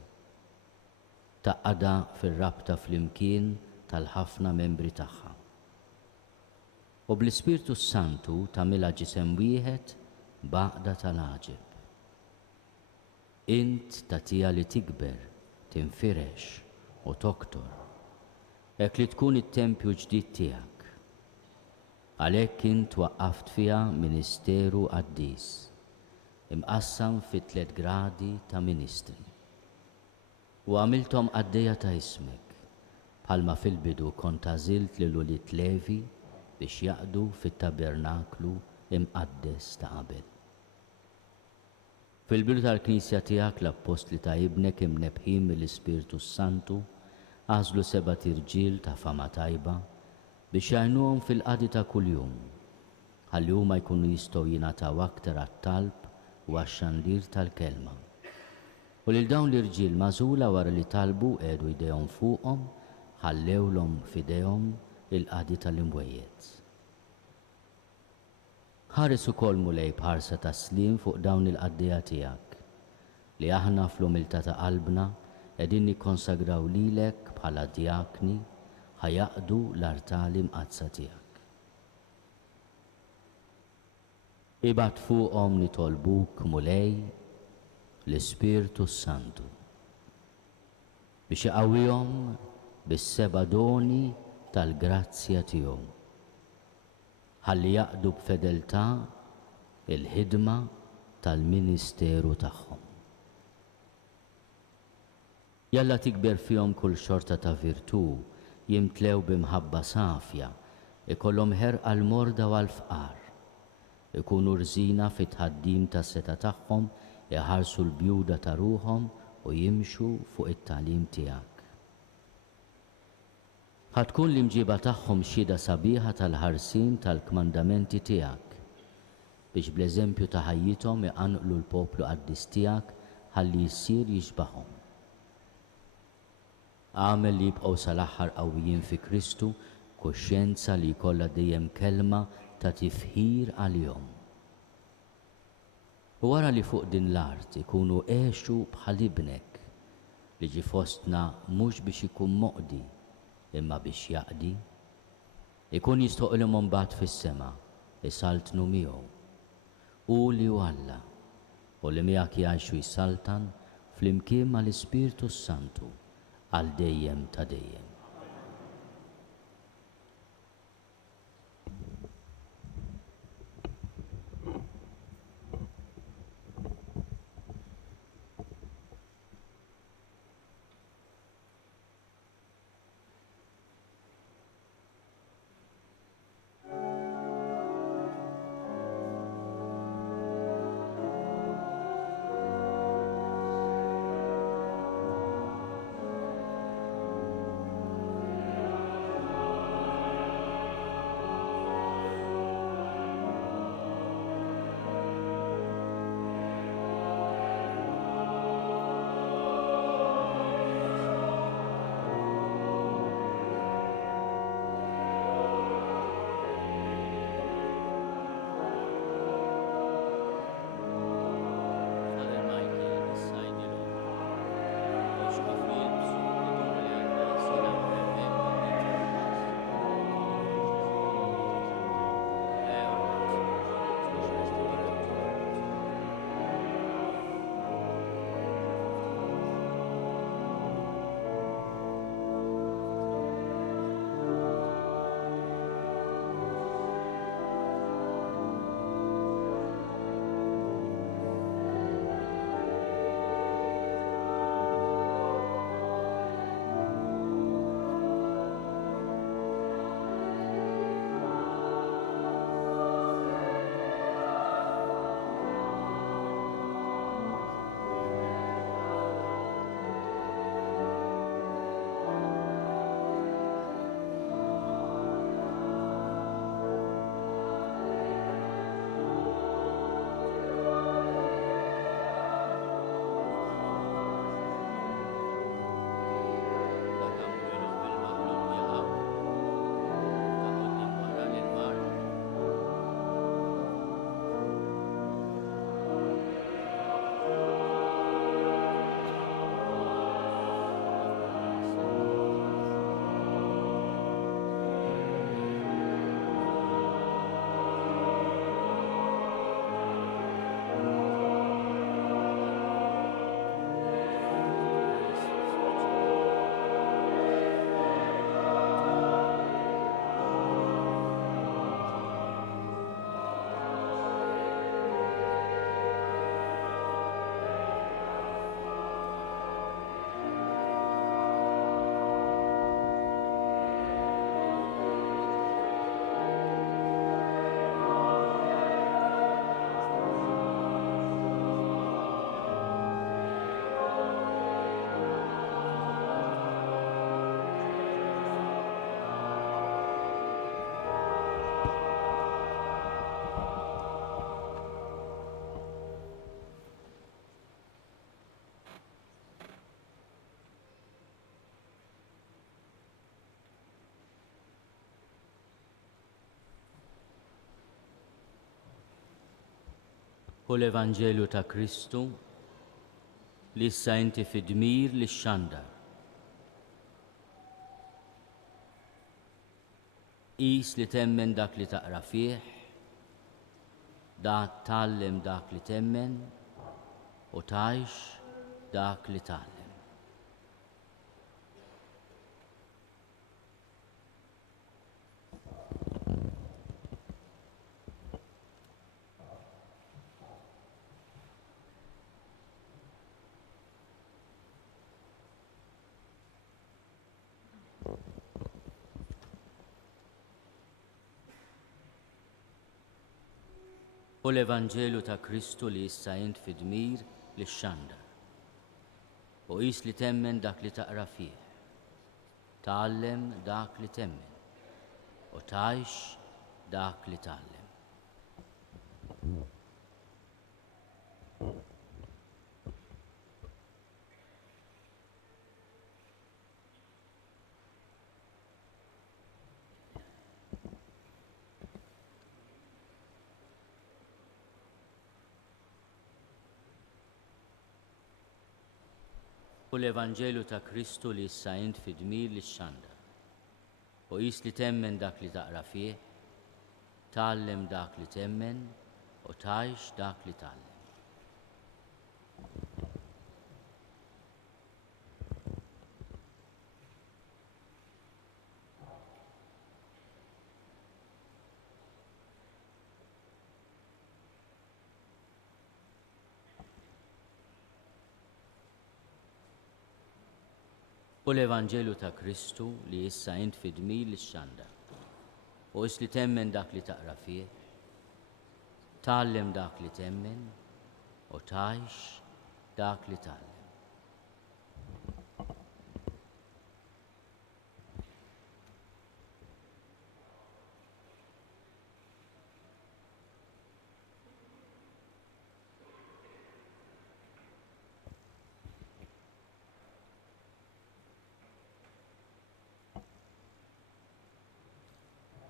taqqada fir-rabta fl-imkien tal-ħafna membri tagħha. U bl-Ispirtu Santu tagħmilha ġisem wieħed baqda tal-għaġeb. Int tagħtiha li tikber, tinfirex u toktor, hekk li tkun it-tempju ġdid tiegħek. Għalhekk int waqqaft fiha ministeru qaddis, imqassam fi 3 gradi ta' ministri. U għamilthom għaddejja ta' ismek, bħalma fil-bidu kont għażilt lil ulied Levi biex jaqdu fit-tabernaklu imqaddes ta' qabel. Fil-bidu tal-Knisja tiegħek l-Apostli ta' ibnek imnebħin mill-Ispirtu Santu għażlu 7 irġiel ta' fama tajba biex jgħinuhom fil-qadi ta' kuljum, ħalli huma jkunu jistgħu jingħataw aktar għat-talb u għax-xandir tal-kelma. U lil dawn l-irġiel magħżula wara li talbu qiegħdu jdejhom fuqhom, ħallewlhom f'idejhom il-qadi tal-imwejjed. Ħares ukoll mulej bħarsa ta' slim fuq dawn il-qaddejja tiegħek li aħna fl-umiltà ta' qalbna qegħdin nikkonsagraw lilek bħala djakni ħajaqdu l-artali mqazza tiegħek. Ibgħat fuqhom nitolbuk mulej l-Ispirtu Santu biex iqawwihom bis-7 doni tal-grazzja tiegħu, ħalli jaqdu b'fedeltà il-ħidma tal-ministeru tagħhom. Jalla tikber fihom kull xorta ta' virtù, jimtlew b'imħabba safja, ikollhom ħerqa l-morda u għall-fqar, ikunu rżina fit-tħaddim tas-seta tagħhom, iħarsu l-bjuda ta' ruhom u jimxu fuq it-tagħlim tiegħek. ħatkun l-imġiba tagħhom xhieda sabiħa tal-ħarsien tal-kmandamenti tiegħek biex bl-eżempju ta' ħajjithom iqanqlu l-poplu qaddis tiegħek ħalli jissir jixbahom. Għamel li jibqgħu sal-aħħar qawwijin fi Kristu, kuxjenza li jkollha dejjem kelma ta' tifħir għalihom. U wara li fuq din l-art ikunu għexu bħal ibnek li ġi fostna mhux biex ikun moqdi imma biex jaqdi, ikun jistoqilhom mbagħad fis-sema isaltnu miegħu. U li Alla u li miegħek jgħixu jsaltan flimkien mal-Ispirtu Santu għal dejjem ta' dejjem. U l-Evanġelju ta' Kristu li issa inti fid-dmir li xandar. Qis li temmen dak li taqra fih, tallem dak li temmen u tgħix dak li tgħallem. U l-Evanġelju ta' Kristu li issa int fid-dmir li xandar. U qis li temmen dak li taqra fih, tgħallem dak li temmen u tgħix dak li tgħallem. U l-Evanġelju ta' Kristu li issa int fid-dmir li xandar. U qis li temmen dak li taqra fih, tgħallem dak li temmen u tgħix dak li tgħallem. U l-Evanġelju ta' Kristu li issa int fid-dmir li xandar. U qis li temmen dak li taqra fih, tgħallem dak li temmen u tgħix dak li tgħallem.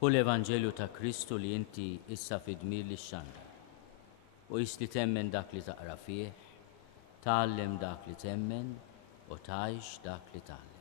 U l-Evanġelju ta' Kristu li inti issa fid-dmir li xandar. U qis li temmen dak li taqra fih, tgħallem dak li temmen u tgħix dak li tgħallem.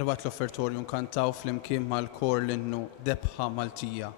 Għal-waqt l-offertorju nkantaw fl-imkien mal-kor l-innu Debħa Maltija.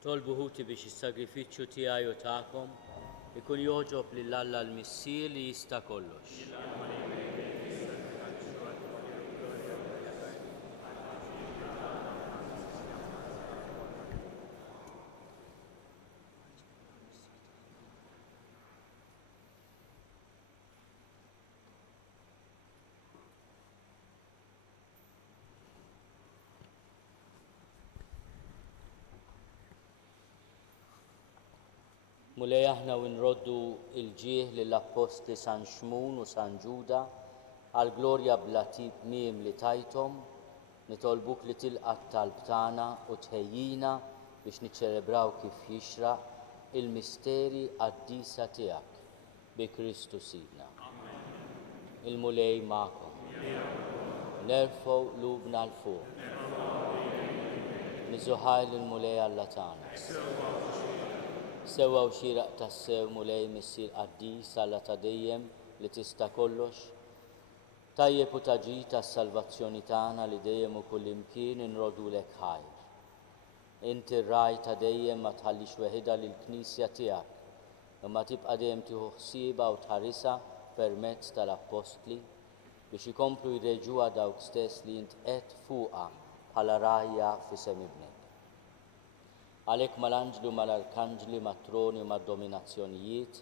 Nitolbu ħuti biex is-sagrifiċċju tiegħi u tagħkom ikun joġob lil Alla l-Missier li jista' kollox. Mulej aħna u nroddu il-ġieħ lill-apposti San Ġwann u San Ġuda għal glorja bla tip miem li tajtom, nitolbuk li tilqat talb tagħna u tħejjina biex niċċelebraw kif jixraq il-misteri Quddiesa tiegħek bi Kristu Sidna. Il-mulej magħkom. Nerfgħu lubna l fuq. Niżuħaj lill-mulej Alla tagħna. Sewwa u xieraq tassew mulej missier Quddies Alla ta' dejjem li tista' kollox. Tajjeb u taġi tas-salvazzjoni tagħna li dejjem u kullimkien inrodulek ħajr. Inti r-raj ta' dejjem ma tħallix weħida lill-Knisja tiegħek, imma tibqa' dejjem tieħu ħsiebha u tħarisha permezz tal-Apostli biex ikomplu jreġuha dawk stess li int qed fuqha bħala rajja f'isem ibnek. Għalhekk mal-anġlu mal-arkanġli mat-troni u mad-dominazzjonijiet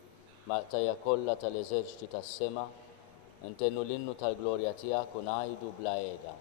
mal-qtajja kollha tal-eżerċiti tas-sema intennu l-innu tal-glorja tiegħek u ngħidu bla qiegħda.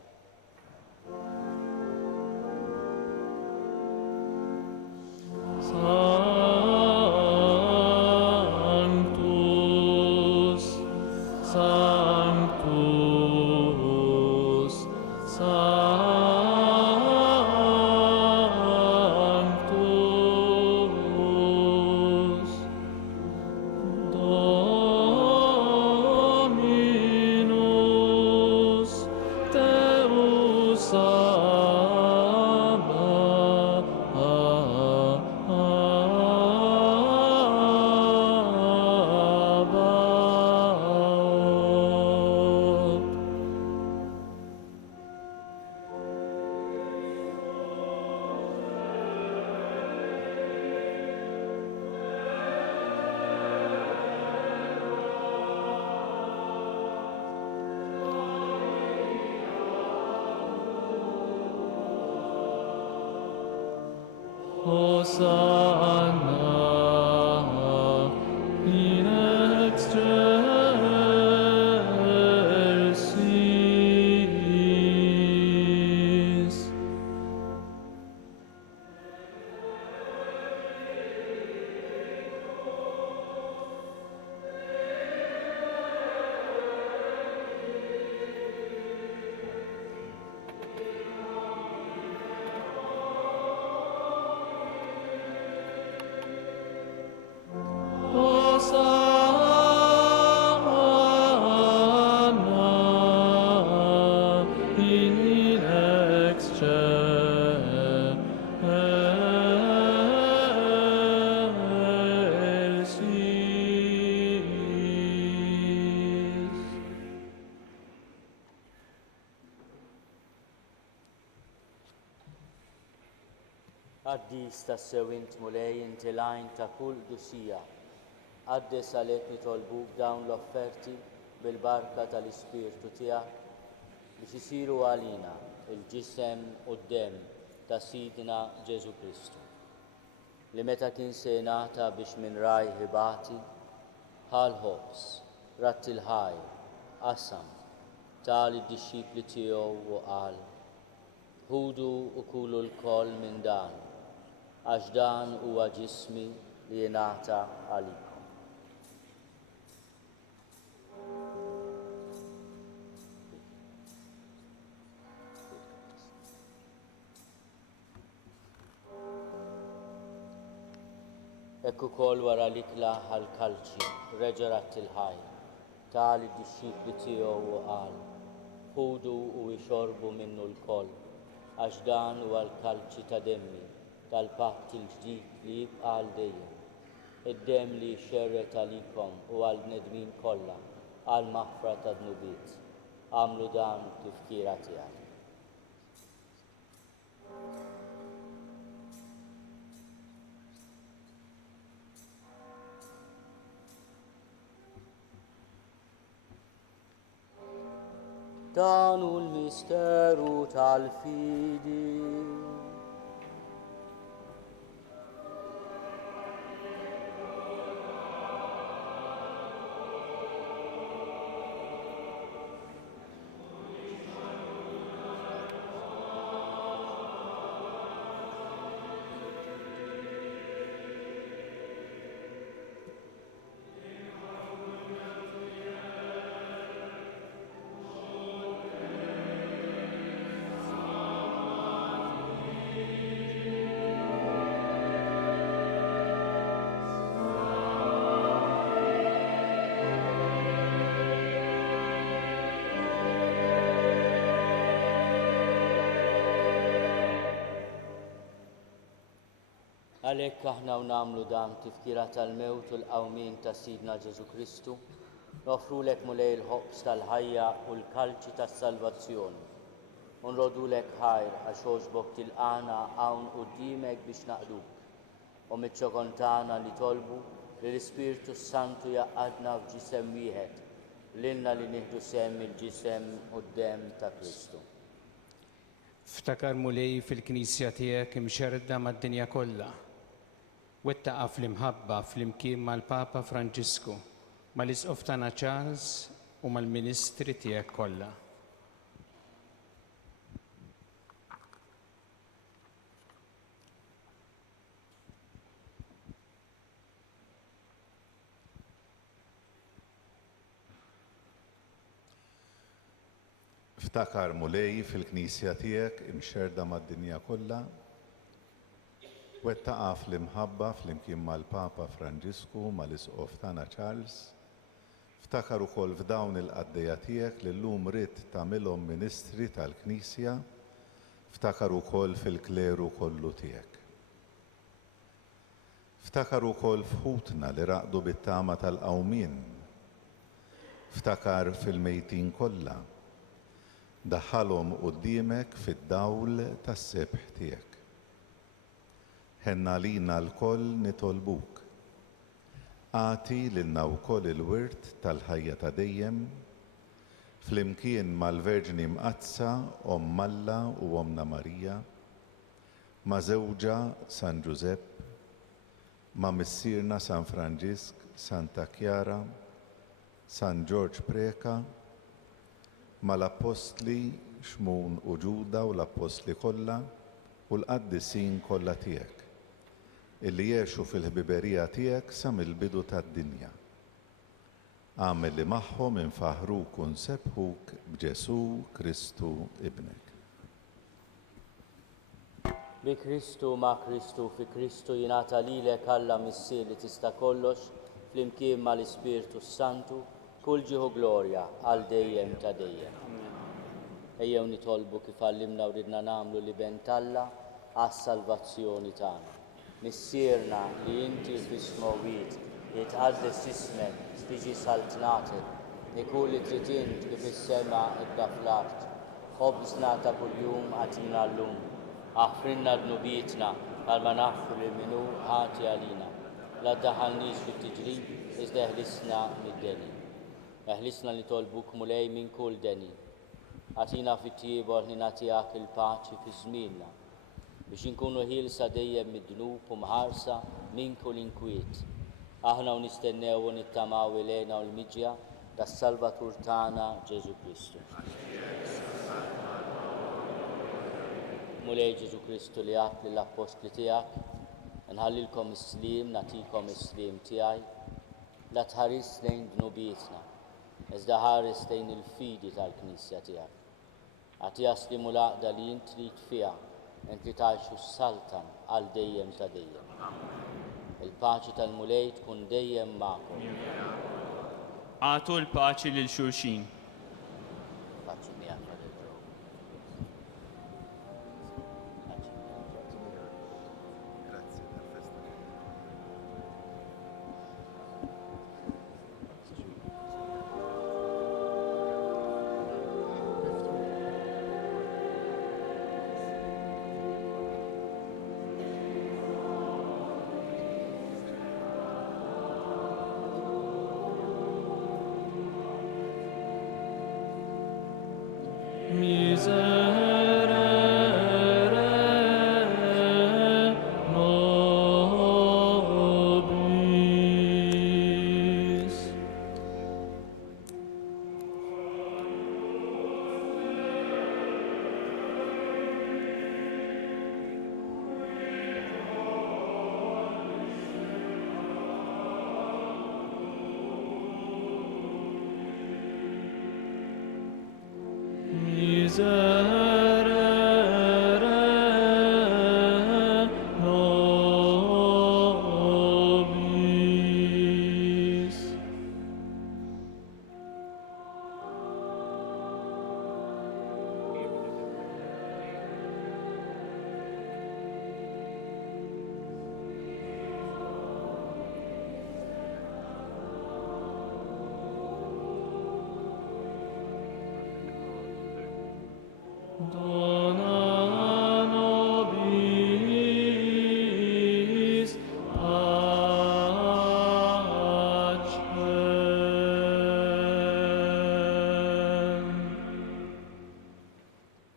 Quddies tassew int mulej inti l-għajn ta' kull dusija. Qaddes għalhekk nitolbuk dawn l-offerti bil-barka tal-Ispirtu tiegħek biex isiru għalina il-ġisem u d-demm ta' Sidna Ġesu Kristu, li meta kien se jingħata biex minn raj ħibati ħal ħobs, ratti l-ħajr, qasam, tal id-dixxipli tiegħu u qal: ħudu u kulu l-koll minn dan, għax dan huwa ġismi li jingħata għalikom. Hekk ukoll wara l-ikla għall-kalċi reġa' ratti l-ħajr, tal id-dixxipli tiegħu u qal: ħudu u jxorbu minnu l-koll, għax dan huwa l-kalċi ta' demmi tal-patt il-ġdid li jibqa' għal dejjem, id-demm li jxerret għalikom u għall-bnedmin kollha għal maħfra ta' dnubiet. Għamlu dan tifkira tiegħi. Dan hu l-misteru tal-fidi. Għalhekk aħna nagħmlu dan tifkira tal-mewt u l-qawmien ta' Sidna Ġesu Kristu, nofrulek mulej il-ħobs tal-ħajja u l-kalċi tas-salvazzjoni. U nrodulek ħajr għax għożbok tilqana hawn quddiemek biex naqduk. U miċ-ċokon tagħna li tolbu li l-Ispirtu Santu jaqgħadna f'ġisem wieħed lilna li nieħdu semm il-ġisem u d-demm ta' Kristu. Ftakar mulej fil-Knisja tiegħek imxerda mad-dinja kollha. Wettaqa fl-imħabba fl-imkien mal-Papa Franġisku, mal-Isqof tagħna Charles u mal-Ministri tiegħek kollha. Ftakar mulej fil-Knisja tiegħek imxerda mad-dinja kollha. Wettaqa fl-imħabba fl-imkien mal-Papa Franġisku mal-Isqof tagħna Charles. Ftakar ukoll f'dawn il-qaddejja tiegħek li llum rid tagħmilhom ministri tal-Knisja. Ftakar ukoll fil-kleru kollu tiegħek. Ftakar ukoll f'ħutna li raqdu bit-tama tal-qawmien. Ftakar fil-mejtin kollha. Daħħalhom quddiemek fid-dawl tas-sebħ tiegħek. Ħenna lina l-koll nitolbuk. Għati lilna wkoll il-wirt tal-ħajja ta' dejjem, flimkien mal-Verġni Mqazza Omm Malla u Omna Marija, ma' żewġa San Giuseppe, ma' missierna San Franġisk, Santa Chiara, San George Preka, mal-Apostli Xmun u Ġuda u l-Apostli kollha u l-qaddisin kollha tiegħek, illi jgħixu fil-ħbiberija tiegħek sa mill-bidu tad-dinja. Għamel li magħhom infaħruk u nsebħuk b'Ġesu Kristu Ibnek. Bi Kristu ma' Kristu fi Kristu jingħata lilek Alla missier li tista' kollox flimkien mal-Ispirtu Santu kull ġieħu glorja għal dejjem ta' dejjem. Ejjew nitolbu kif għallimna u ridna nagħmlu li bent Alla għas-salvazzjoni tagħna. Missierna li inti f'ismu wieħed jitqaddes ismek tiġi saltnatek, ikun li trid int kif is-sema ibda fl-art. Ħobżna ta' kuljum għatina llum, aħfrinna dnubietna bħalma naħfru lil min hu ħati għalina. La ddaħħalniex fit-tiġrib iżda eħlisna mid-deni. Eħlisna li tolbuk mulej minn kull deni. Għatina fit-tiebor li nagħtihak il-paċi fi żmienna biex inkunu ħielsa dejjem mid-dnub u mħarsa minn kull inkwiet. Aħna u nistennew u nittamaw ilejna u l-miġja tas-Salvatur tagħna Ġesu Kristu. Mulej Ġesu Kristu li għat lill-Apostli tiegħek, nħallilkom is-sliem, nagħtikom is-sliem tiegħi, la tħares lejn dnubietna, iżda ħares lejn il-fidi tal-Knisja tiegħek. Għati jaslimu l-għaqda li int trid fiha, inti tgħixu s-saltan għal dejjem ta' dejjem. Il-paċi tal-mulej tkun dejjem magħkom. Għatu l-paċi lil xulxin.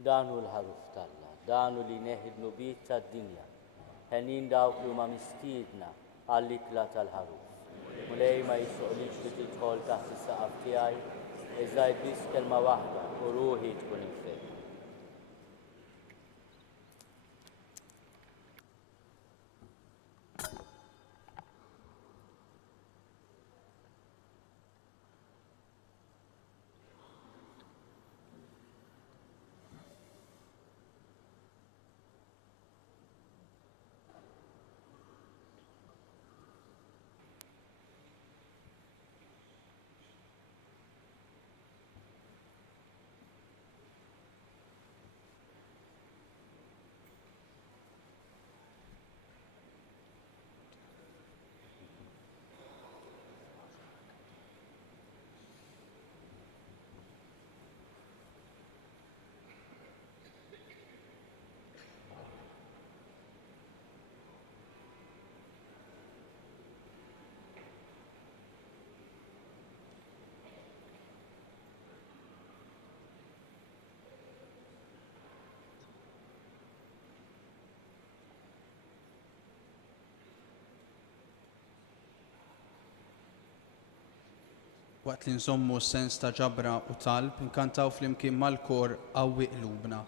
Danu l-ħaruf talla, danu li neħidnu bit tad-dinja, ħenin dawk li huma mistiedna għall-ikla tal-ħaruf. Mulej ma jisuqlix li tidħol taħt is-saqaf tiegħi, iżda biss kelma waħda u ruħi tkun infek. Waqt li nżommu sens ta' ġabra u talb, nkantaw flimkien mal-kor qawwi qlubna.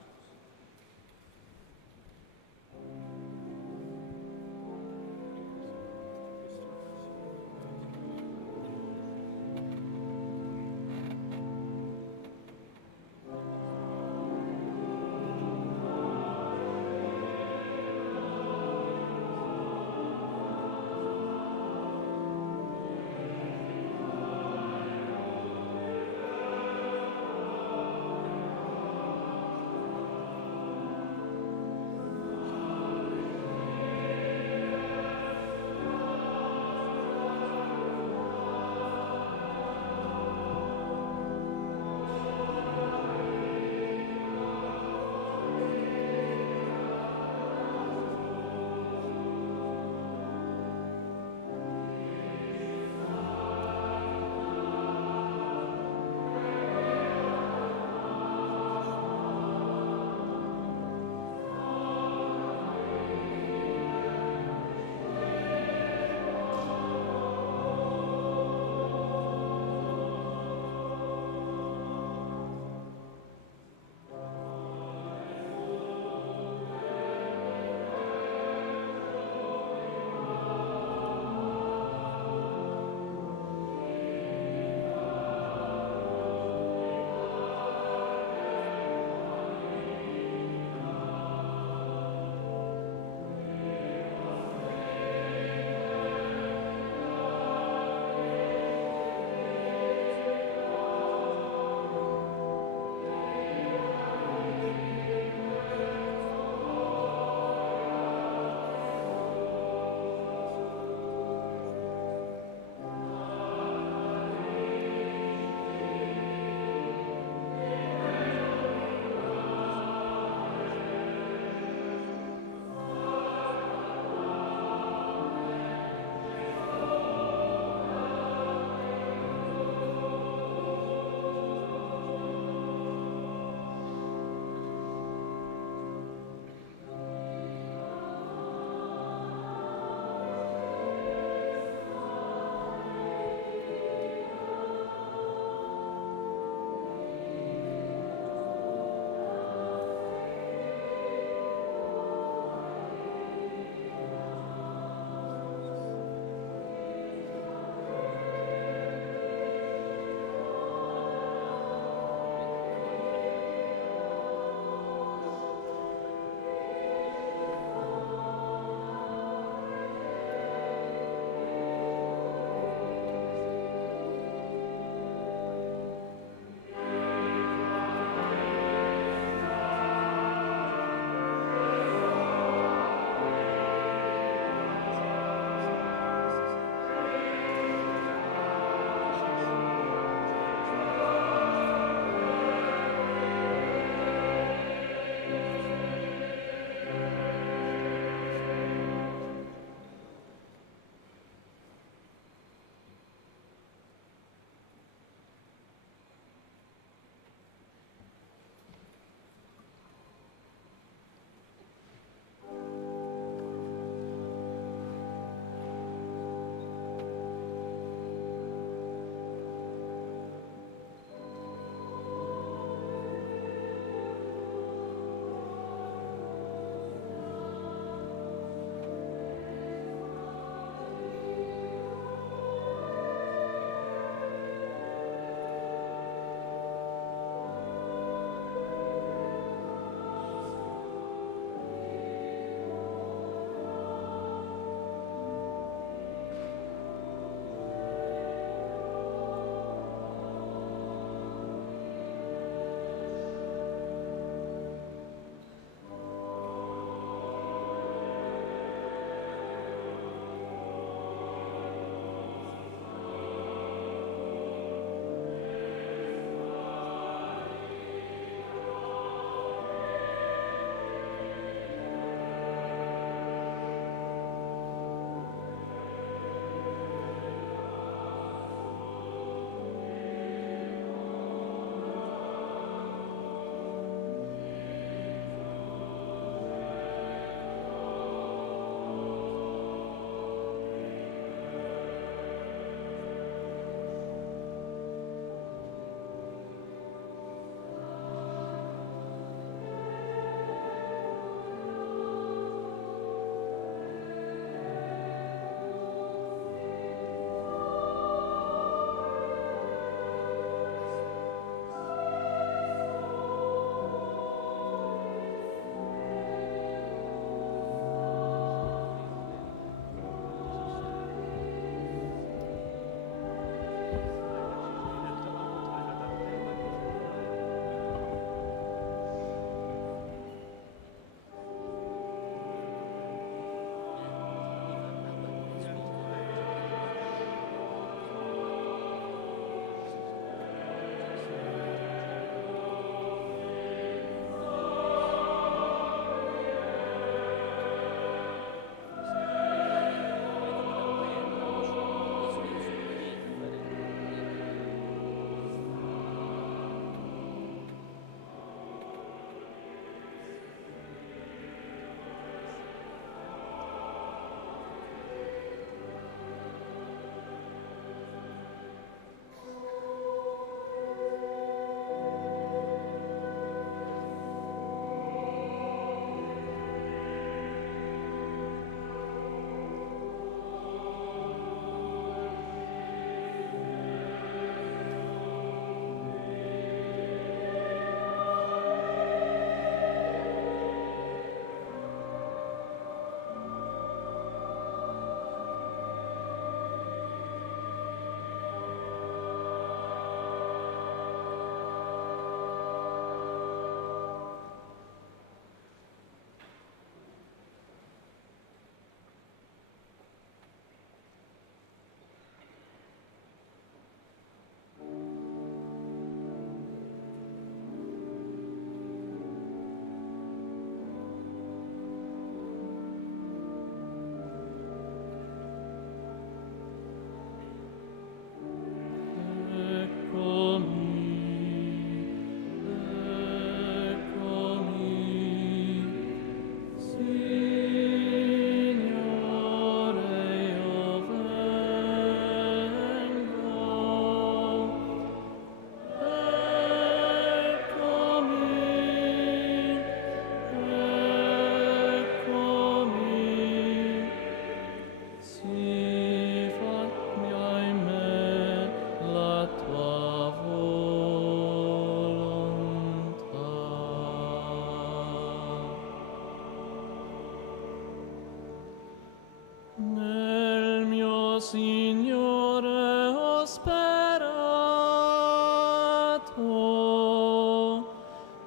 prosperato,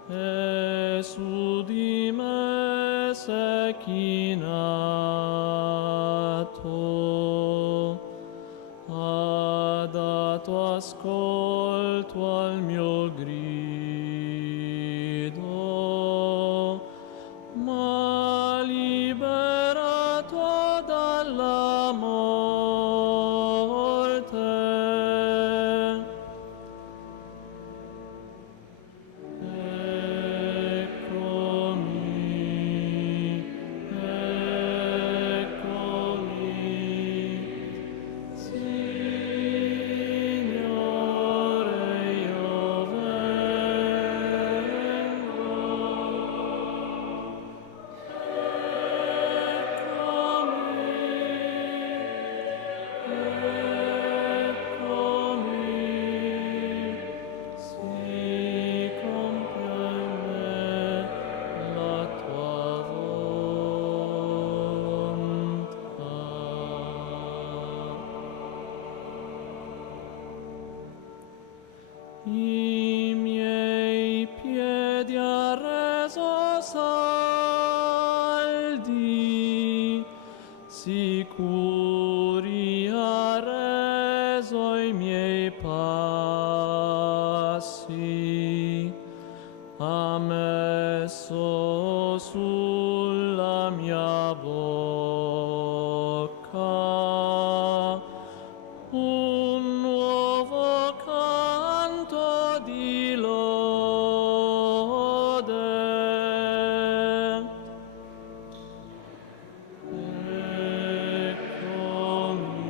e su di me sei chinato. Ha dato ascolto al mio grido, m'ha liberato dalla morte. Eccomi, Signore, io I miei piedi ha reso saldi, sicuri ha reso i miei passi, ha messo sulla mia bocca un nuovo canto di lode. Eccomi,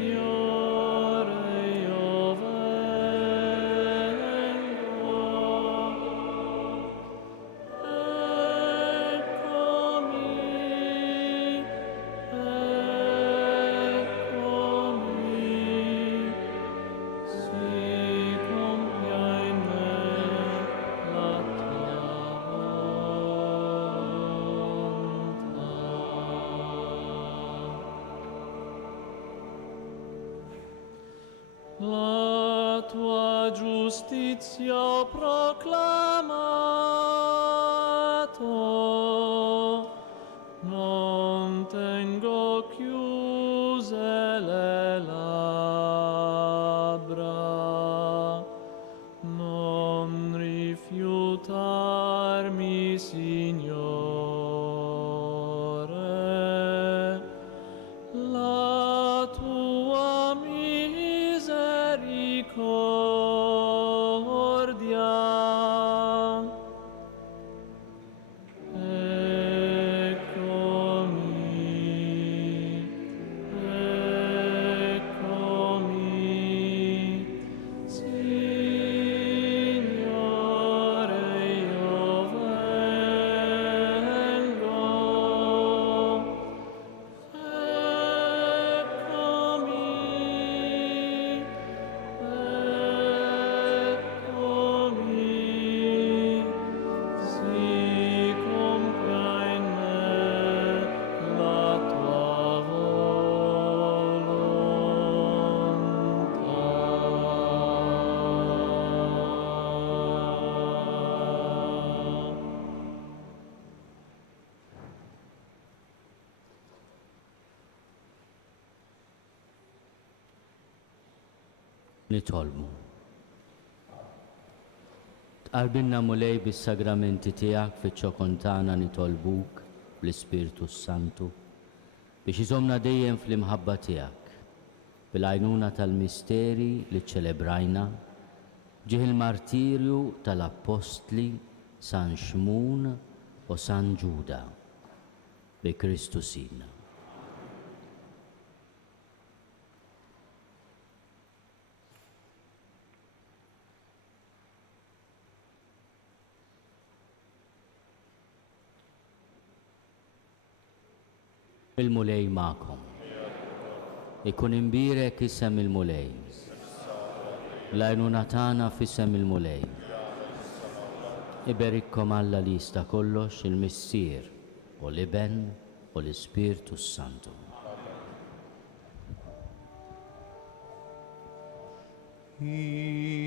Signore, io La tua giustizia ho proclamato, non tengo chiuse le labbra, non rifiutarmi, Signore, la tua misericordia. Eccomi, Signore, io vengo. Eccomi, si compia in me la tua volontà. Nitolbu. Tqarbilna mulej bis-sagramenti tiegħek fiċ-ċokontana nitolbuk bl-Ispirtu Santu biex iżomna dejjem fl-imħabba tiegħek bil-għajnuna tal-misteri li ċċelebrajna ġieħ il-martirju tal-Apostli San Ġwann u San Ġuda bi Kristu Sidna. Il-mulej ma'kom. Ikun imbirek isem il-mulej. L-għajnuna tagħna f'isem il-mulej. Iberikkom Alla li jista' kollox il-Missier u l-Iben u l-Ispirtu Santu. Ite